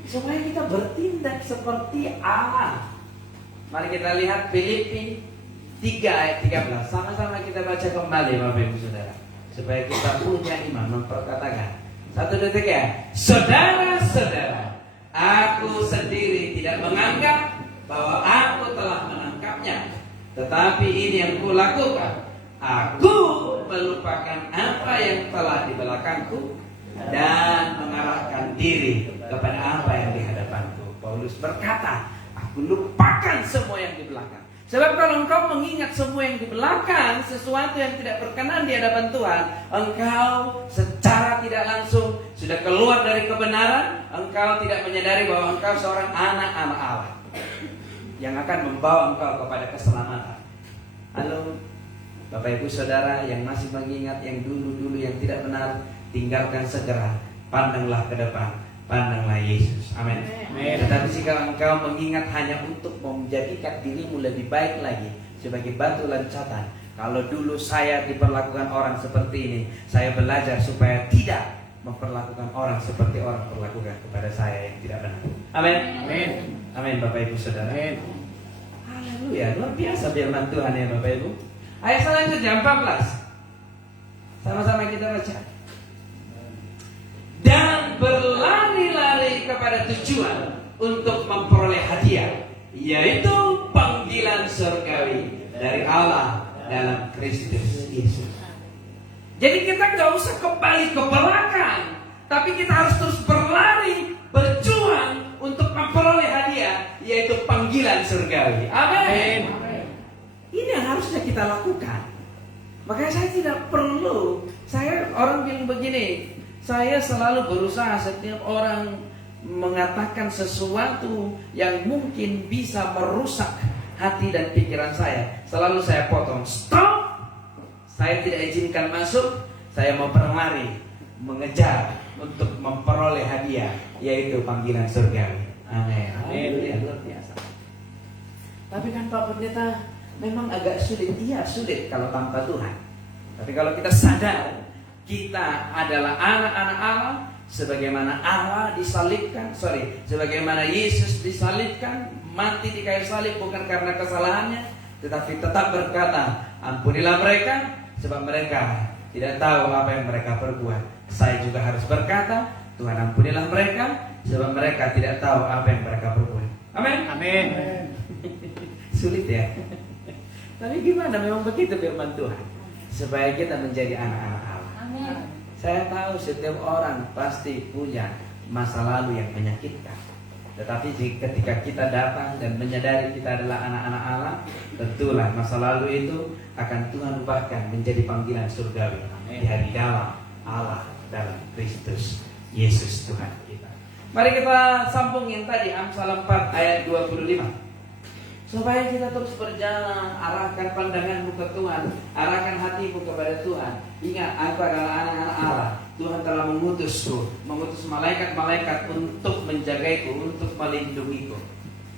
Supaya kita bertindak seperti Allah. Mari kita lihat Filipi 3:13. Sama-sama kita baca kembali Bapak Ibu Saudara. Supaya kita punya iman memperkatakan. 1 detik ya. Saudara-saudara, aku sendiri tidak menganggap bahwa aku telah menangkapnya. Tetapi ini yang kulakukan. Aku melupakan apa yang telah di belakangku dan mengarahkan diri kepada apa yang di hadapanku. Paulus berkata, aku lupakan semua yang di belakang. Sebab kalau engkau mengingat semua yang di belakang, sesuatu yang tidak berkenan di hadapan Tuhan, engkau secara tidak langsung sudah keluar dari kebenaran. Engkau tidak menyadari bahwa engkau seorang anak-anak Allah yang akan membawa engkau kepada keselamatan. Halo Bapak Ibu Saudara yang masih mengingat yang dulu-dulu yang tidak benar, tinggalkan segera, pandanglah ke depan, pandanglah Yesus. Amin. Tetapi jika engkau mengingat hanya untuk menjadikan dirimu lebih baik lagi sebagai batu loncatan, kalau dulu saya diperlakukan orang seperti ini, saya belajar supaya tidak memperlakukan orang seperti orang perlakukan kepada saya yang tidak benar. Amin. Amin. Amin Bapak Ibu Saudara. Amin. Haleluya, luar biasa firman Tuhan ya Bapak Ibu. Ayat selanjutnya 14. Sama-sama kita baca. Dan berlari-lari kepada tujuan untuk memperoleh hadiah, yaitu panggilan surgawi dari Allah dalam Kristus Yesus. Jadi kita gak usah kembali ke belakang, tapi kita harus terus berlari, berjuang untuk memperoleh hadiah, yaitu panggilan surgawi. Amin. Ini yang harusnya kita lakukan. Makanya saya tidak perlu. Saya orang bilang begini, saya selalu berusaha setiap orang mengatakan sesuatu yang mungkin bisa merusak hati dan pikiran saya, selalu saya potong. Stop. Saya tidak izinkan masuk. Saya mau berlari, mengejar untuk memperoleh hadiah, yaitu panggilan surgawi. Amin. Amin. Luar biasa. Tapi kan Pak Pendeta, memang agak sulit. Iya sulit kalau tanpa Tuhan. Tapi kalau kita sadar kita adalah anak-anak Allah, sebagaimana Allah disalibkan, sebagaimana Yesus disalibkan, mati di kayu salib bukan karena kesalahannya, tetapi tetap berkata, ampunilah mereka, sebab mereka tidak tahu apa yang mereka perbuat. Saya juga harus berkata, Tuhan ampunilah mereka, sebab mereka tidak tahu apa yang mereka perbuat. Amin. Amin. Sulit ya. Tapi gimana, memang begitu firman Tuhan, supaya kita menjadi anak-anak Allah. Amin. Saya tahu setiap orang pasti punya masa lalu yang menyakitkan. Tetapi ketika kita datang dan menyadari kita adalah anak-anak Allah, tentulah masa lalu itu akan Tuhan ubahkan menjadi panggilan surgawi di hari dalam Allah dalam Kristus Yesus Tuhan kita. Mari kita sambungin tadi Amsal 4 ayat 25. Supaya kita terus berjalan, arahkan pandanganmu ke Tuhan, arahkan hatimu kepada Tuhan. Ingat, aku adalah anak-anak Allah. Tuhan telah mengutus malaikat-malaikat untuk menjagaiku, untuk melindungiku.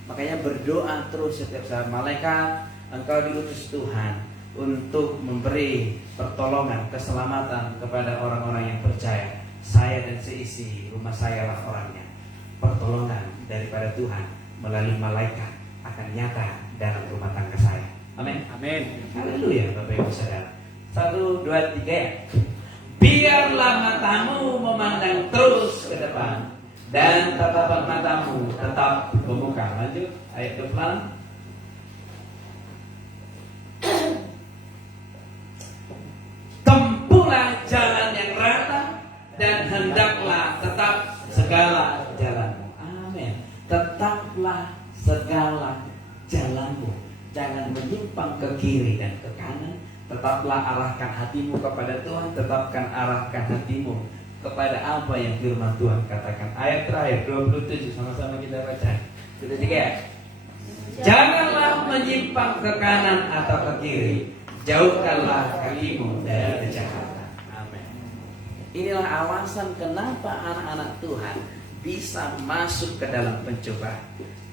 Makanya berdoa terus setiap saat. Malaikat, engkau diutus Tuhan untuk memberi pertolongan, keselamatan kepada orang-orang yang percaya. Saya dan seisi rumah saya lah orangnya. Pertolongan daripada Tuhan melalui malaikat akan nyata dalam rumah tangga saya. Amin. Amin. Haleluya Bapak Ibu Saudara. 1, 2, 3 ya. Biarlah matamu memandang terus ke depan dan tatapan matamu tetap ke muka. Lanjut ayat 26. Tempuhlah jalan yang rata dan hendaklah tetap segala jalanmu. Amin. Tetaplah segala jalanmu. Jangan menyimpang ke kiri dan ke kanan, Tetaplah arahkan hatimu kepada Tuhan, tetapkan arahkan hatimu kepada apa yang firman Tuhan katakan. Ayat terakhir 27, sama-sama kita baca. Sudah tiga. Janganlah menyimpang ke kanan atau ke kiri, jauhkanlah kakimu dari kejahatan. Amin. Inilah alasan kenapa anak-anak Tuhan bisa masuk ke dalam pencobaan.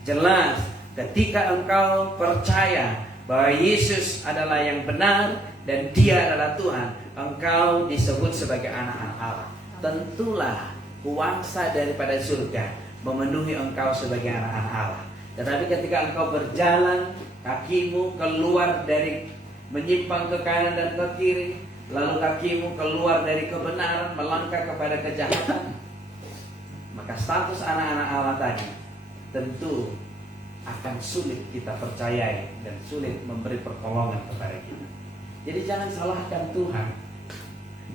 Jelas, ketika engkau percaya bahwa Yesus adalah yang benar dan Dia adalah Tuhan, engkau disebut sebagai anak-anak Allah. Tentulah kuasa daripada surga memenuhi engkau sebagai anak-anak Allah. Tetapi ketika engkau berjalan, kakimu keluar dari menyimpang ke kanan dan ke kiri, lalu kakimu keluar dari kebenaran melangkah kepada kejahatan, maka status anak-anak Allah tadi tentu akan sulit kita percayai dan sulit memberi pertolongan kepada kita. Jadi jangan salahkan Tuhan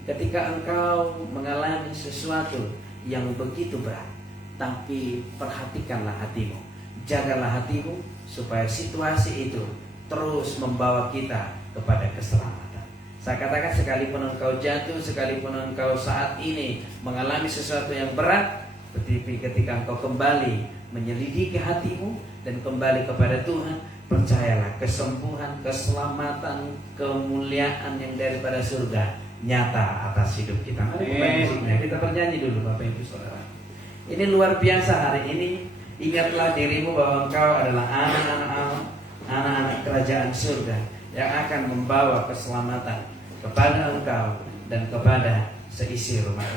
ketika engkau mengalami sesuatu yang begitu berat, tapi perhatikanlah hatimu. Jagalah hatimu supaya situasi itu terus membawa kita kepada keselamatan. Saya katakan, sekalipun engkau jatuh, sekalipun engkau saat ini mengalami sesuatu yang berat, tetapi ketika engkau kembali menyelidiki hatimu dan kembali kepada Tuhan, percayalah kesembuhan, keselamatan, kemuliaan yang daripada surga nyata atas hidup kita. Kita bernyanyi dulu Bapak Ibu Saudara. Ini luar biasa hari ini. Ingatlah dirimu bahwa engkau adalah anak-anak Allah, anak-anak kerajaan surga yang akan membawa keselamatan kepada engkau dan kepada seisi rumah.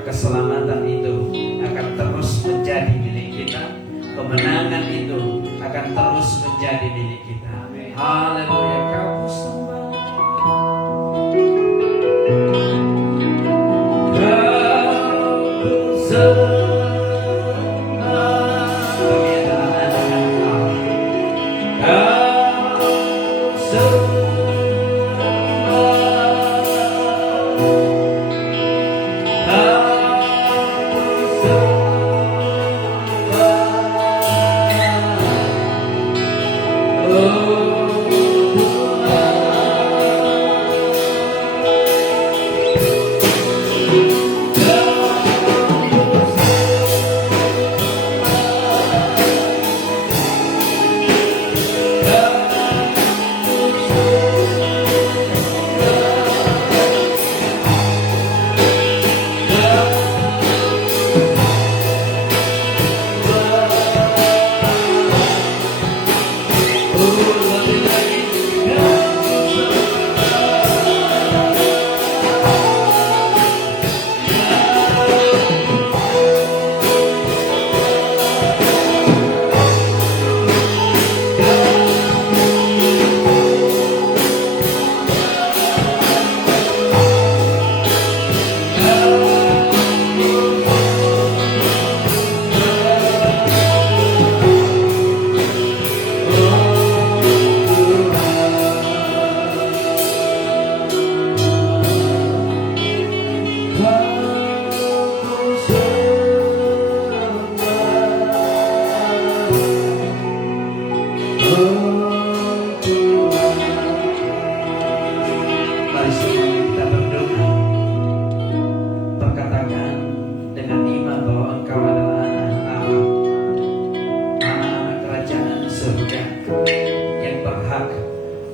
Keselamatan itu akan terus menjadi milik kita. Kemenangan itu akan terus menjadi milik kita. Haleluya. Kau sembah, kau sembah. Kami adalah anak-anak Allah. Kau sembah.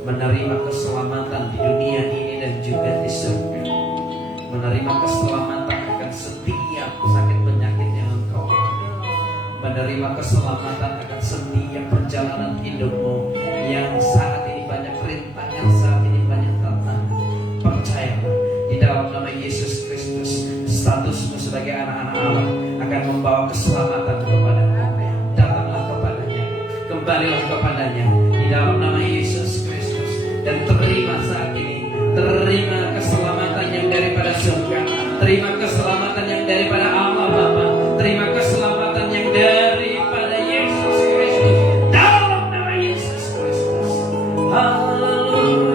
menerima keselamatan di dunia ini dan juga di surga, menerima keselamatan akan setiap sakit penyakit yang engkau alami, menerima keselamatan akan setiap perjalanan hidupmu yang saat ini banyak rintangan, saat ini banyak tantangan. Percayalah, di dalam nama Yesus Kristus, statusmu sebagai anak-anak Allah akan membawa keselamatan kepadamu. Datanglah kepadanya, kembalilah kepadanya di dalam nama Yesus Kristus, dan terima saat ini, terima keselamatan yang daripada surga, terima keselamatan yang daripada Allah Bapa, terima keselamatan yang daripada Yesus Kristus, dalam nama Yesus Kristus. Haleluya,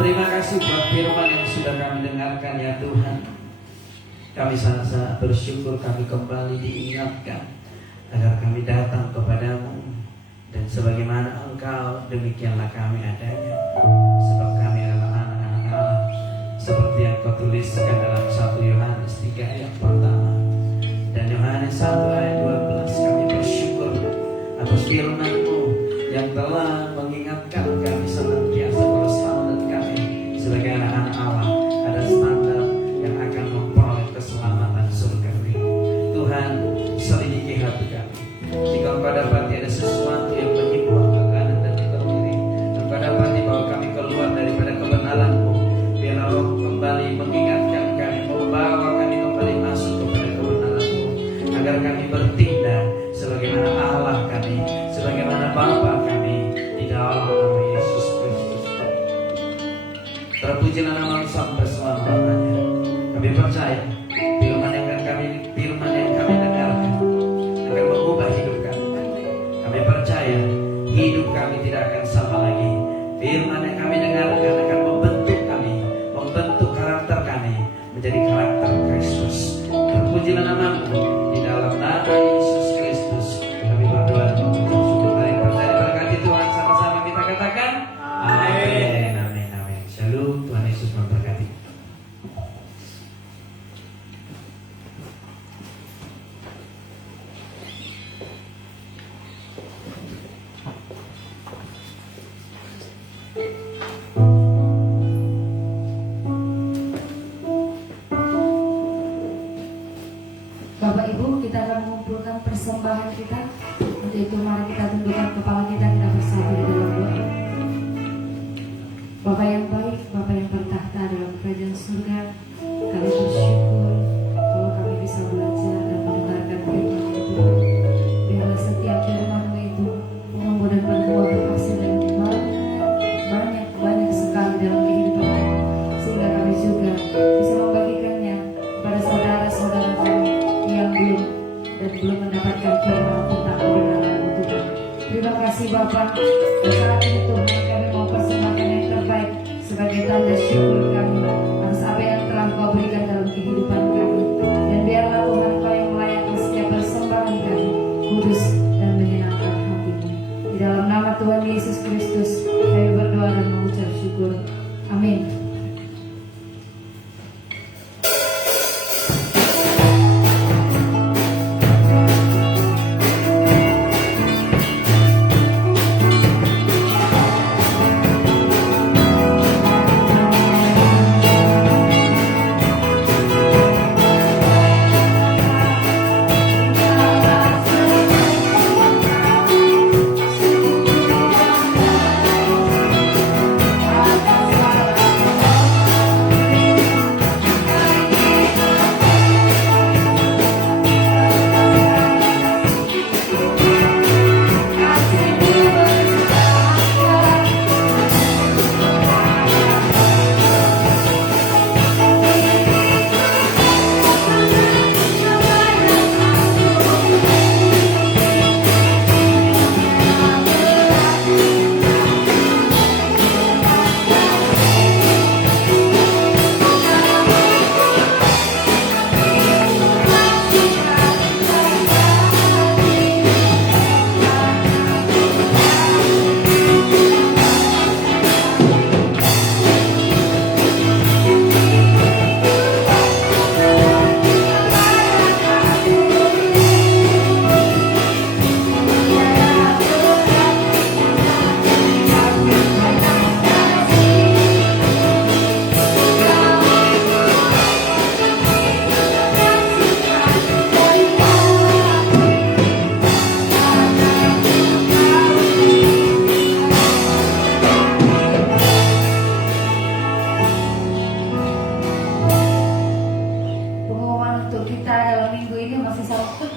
terima kasih buat firman yang sudah kami dengarkan ya Tuhan. Kami sangat-sangat bersyukur kami kembali diingatkan agar kami datang kepadamu, dan sebagaimana Engkau demikianlah kami adanya, sebab kami adalah anak-anak Allah, seperti yang Kau tuliskan dalam 1 Yohanes 3 ayat pertama dan Yohanes 1 ayat 12. Kami bersyukur atas firman-Mu yang telah mengingatkan kami senantiasa bersama dan kami sebagai anak-anak Allah ada standar yang akan memperoleh keselamatan surgawi. Tuhan, selidiki hati kami. Jika Engkau dapati ada sesuatu yang menyimpang ke kanan dan ke kiri, Engkau dapati bahwa kami keluar daripada kebenaran-Mu, biarlah Roh kembali mengingatkan kami, membawa kami kembali masuk kepada kebenaran-Mu, agar kami bertindak sebagaimana Allah kami, sebagaimana Bapa kami, di dalam nama Yesus Kristus. Terpujilah nama sampai selama-lamanya. Kami percaya firman yang kami dengarkan akan mengubah hidup kami. Kami percaya hidup kami tidak akan sama lagi. Firman yang kami dengarkan akan membentuk kami, membentuk karakter kami menjadi karakter Kristus. Terpujilah nama-Mu, di dalam nama Yesus Kristus kami berdoa dan mengucap syukur. Mari percaya berkati Tuhan sama-sama kita katakan amin. Amin, amin. Shalom, Tuhan Yesus memberkati. Bapak sebagai tanda syukur kami atas apa yang telah Kau berikan dalam kehidupan kami. Dan biarlah Tuhan Kau yang melayani setiap persembahan kami, kudus dan menyenangkan hati-Mu. Di dalam nama Tuhan Yesus Kristus kami berdoa dan mengucap syukur. Amin.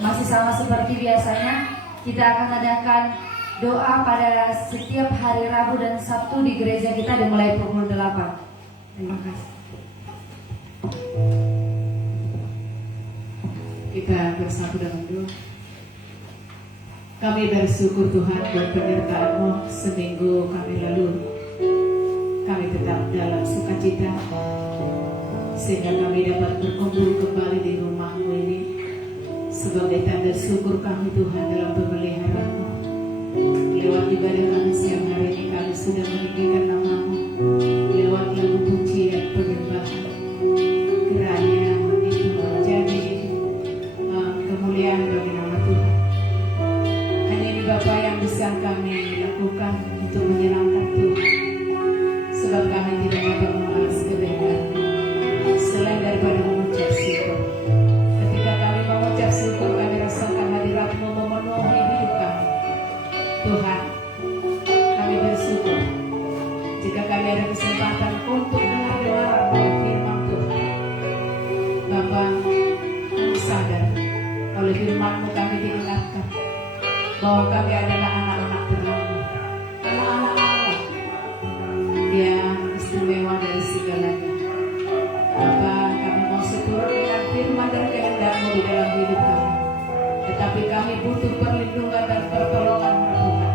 Masih sama seperti biasanya, kita akan adakan doa pada setiap hari Rabu dan Sabtu di gereja kita dimulai pukul 8. Terima kasih. Kita bersatu dalam doa. Kami bersyukur Tuhan buat penyertaan-Mu seminggu kami lalu. Kami tetap dalam sukacita sehingga kami dapat berkumpul kembali di rumah-Mu ini sebagai tanda syukur kami Tuhan dalam pemeliharaan-Mu. Lewat ibadah kami siang hari ini kami sudah meninggikan nama-Mu lewat lagu puji dan penyembahan. Kiranya itu menjadi kemuliaan bagi nama Tuhan. Hanya ini Bapa yang bisa kami lakukan untuk menyenangkan Tuhan, sebab kami tidak dapat membalas kebaikan selain daripada mengucap syukur. Ketika kami mengucap syukur, kami rasakan hadirat-Mu memenuhi hidup kami. Tuhan, kami bersyukur jika kami ada kesempatan untuk dengar firman Tuhan. Bapa, kami sadar oleh firman-Mu kami diingatkan bahwa kami adalah anak-anak terang-Mu, anak-anak Allah yang istimewa dari segalanya. Bapa, kami mau seturut dengan firman dan kehendak-Mu di dalam hidup kami. Tetapi kami butuh perlindungan dan pertolongan Tuhan,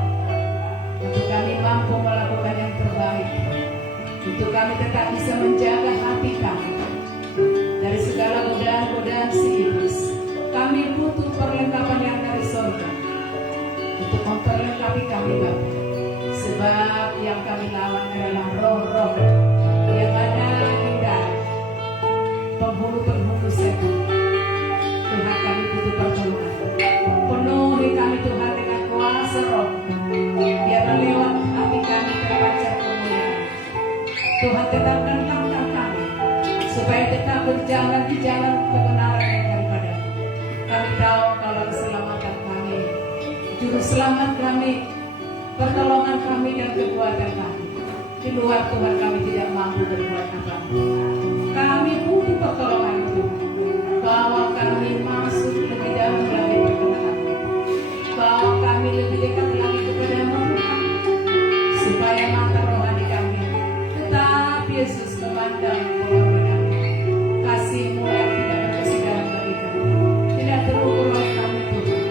untuk kami mampu melakukan yang terbaik, untuk kami tetap bisa menjaga hati kami dari segala godaan-godaan si iblis. Kami butuh perlengkapan yang dari surga untuk memperlengkapi kami Bapa, sebab yang kami lawan adalah roh-roh yang ada di dalam penghulu-penghulu setan. Tuhan, kami butuh pertolongan. Penuhi kami Tuhan dengan kuasa Roh, biarlah lewat hati kami terpancar kemuliaan. Tuhan, tetapkan langkah kami supaya tetap berjalan di jalan kebenaran yang daripada-Mu. Kami tahu kalau keselamatan kami, juru selamat kami, pertolongan kami dan kekuatan kami di luar Tuhan kami tidak mampu berbuat apa-apa. Kami butuh pertolongan Tuhan. Bawa kami masuk lebih dalam lagi perkenanan-Mu. Bawa kami lebih dekat lagi kepada-Mu Tuhan, supaya mata rohani kami tetap Yesus memandang kepada-Mu. Kasih-Mu yang tidak berkesudahan bagi kami tidak terukur oleh kami Tuhan.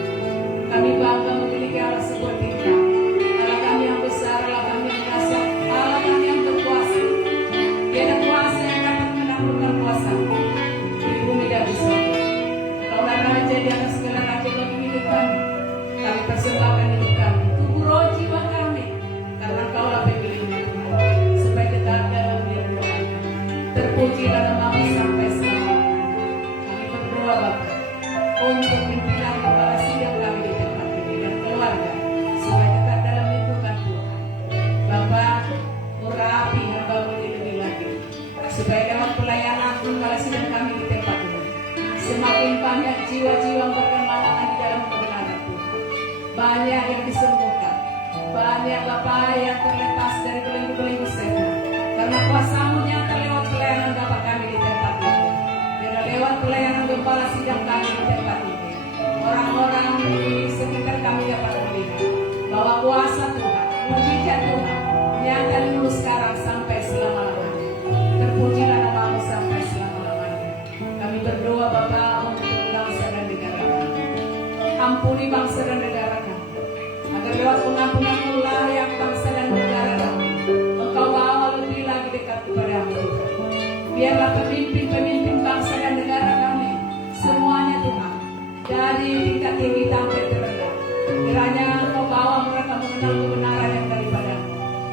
Kami bangga memiliki Allah seperti Engkau, Allah kami yang besar, Allah kami yang dahsyat, Allah kami yang berkuasa. supaya lewat pelayanan Tunggal Sidang kami di tempat ini semakin banyak jiwa-jiwa berkembangan di dalam kebenaran Tuhan. Banyak yang disembuhkan, banyak Bapak yang terlepas dari belenggu-belenggu setan, karena kuasa-Mu nyata lewat pelayanan Bapak kami di tempat ini. Biar lewat pelayanan Gembala Sidang kami di tempat ini, orang-orang di sekitar kami dapat melihat bahwa kuasa Tuhan, mujizat Tuhan nyata dulu sekarang sampai selama-lamanya. Terpujilah nama-Mu sampai selama-lamanya. Kami berdoa Bapa untuk bangsa dan negara kami. Ampuni bangsa dan negara kami, agar lewat pengampunan-Mu layak bangsa dan negara kami Engkau bawa lebih lagi dekat kepada-Mu Tuhan. Biarlah pemimpin-pemimpin bangsa dan negara kami semuanya Tuhan, dari tingkat tinggi sampai terendah, kiranya Engkau bawa mereka mengenal kebenaran yang daripada-Mu,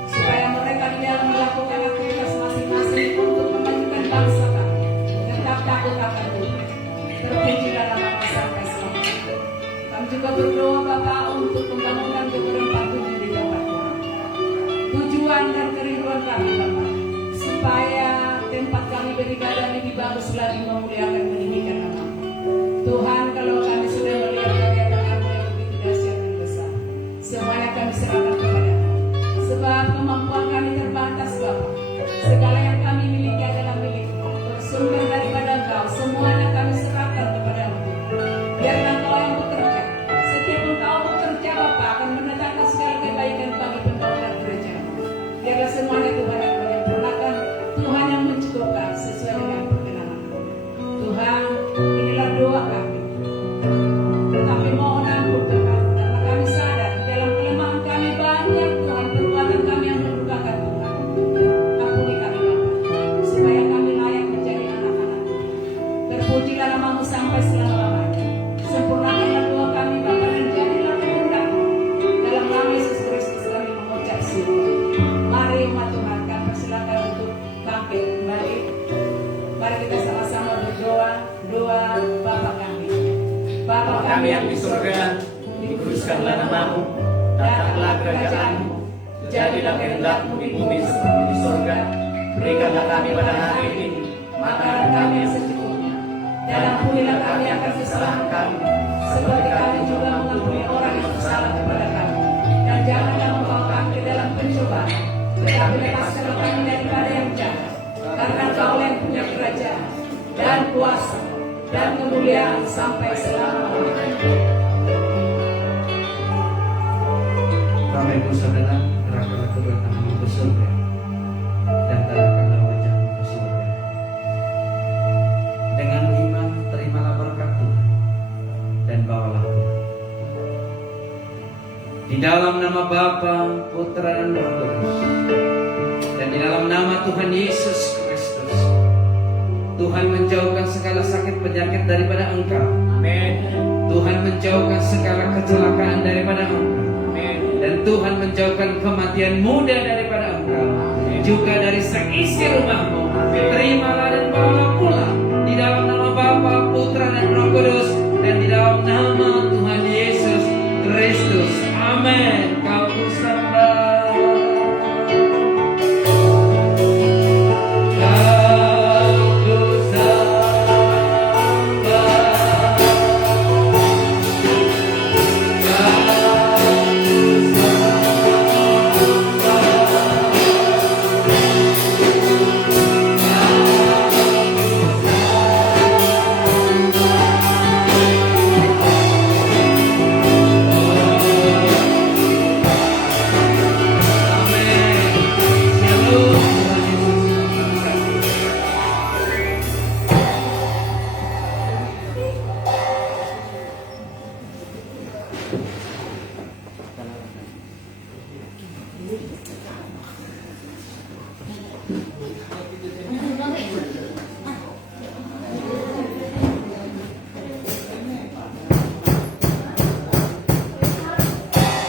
supaya mereka di dalam melakukan aktivitas masing-masing untuk memajukan bangsa kami tetap takut akan Tuhan. Terpujilah nama-Mu sampai selamanya. Kami juga berdoa Bapa untuk pembangunan beberapa tujuan di tempat kami. Tujuan dan kerinduan kami Bapa, supaya tempat kami beribadah lebih bagus lagi memuliakan meninggikan nama-Mu. Tuhan, kalau kami sudah melihat karya tangan-Mu yang begitu dahsyat dan besar, semuanya kami serahkan kepada-Mu. Sebab kemampuan kami terbatas Bapa. Segala yang kami miliki adalah milik-Mu, bersumber daripada Engkau. Semuanya kami serahkan kepada-Mu. Biarlah Engkau yang bekerja. Setiap Engkau bekerja Bapa akan mendatangkan segala kebaikan bagi pembangunan gereja-Mu. Biarlah semuanya Tuhan yang menyempurnakan, Tuhan yang mencukupkan sesuai dengan perkenan-Mu. Tuhan, inilah doa kami. Tetapi mohon ampun Tuhan, karena kami sadar di dalam kelemahan kami banyak Tuhan, perbuatan kami yang mendukakan Tuhan. Ampuni kami Bapa, supaya kami layak menjadi anak-anak Tuhan. Terpujilah nama-Mu sampai selama-lamanya. Sempurnakanlah doa kami Bapa, dan jadilah kehendak-Mu. Dalam nama Yesus Kristus kami mengucap syukur. Mari umat Tuhan, kami persilakan untuk bangkit kembali. Mari kita sama-sama berdoa, doa Bapa kami. Bapa Kami yang di surga, dikuduskanlah nama-Mu, datanglah kerajaan-Mu, jadilah kehendak-Mu di bumi seperti di surga. Berikanlah kami pada hari ini makanan kami yang secukupnya, dan ampunilah kami akan kesalahan kami, seperti kami juga mengampuni orang yang bersalah kepada kami. Dan janganlah membawa kami ke dalam pencobaan, tetapi lepaskanlah kami daripada yang jahat. Karena Engkau yang punya kerajaan dan kuasa dan kemuliaan sampai selama-lamanya. Bapak Ibu Saudara, serahkanlah kedua tanganmu ke surga dan tarikkanlah wajahmu ke surga. Dengan iman terimalah berkat Tuhan dan bawalah Tuhan. Di dalam nama Bapa, Putra dan Roh Kudus, dan di dalam nama Tuhan Yesus Kristus, Tuhan menjauhkan segala sakit penyakit daripada engkau. Amin. Tuhan menjauhkan segala kecelakaan daripada engkau. Amin. Dan Tuhan menjauhkan kematian muda daripada engkau. Juga dari seisi rumahmu. Terimalah dan bawalah pulang. Di dalam nama Bapa, Putra dan Roh Kudus, dan di dalam nama Tuhan Yesus Kristus. Amin. Kau bersembah. Amin.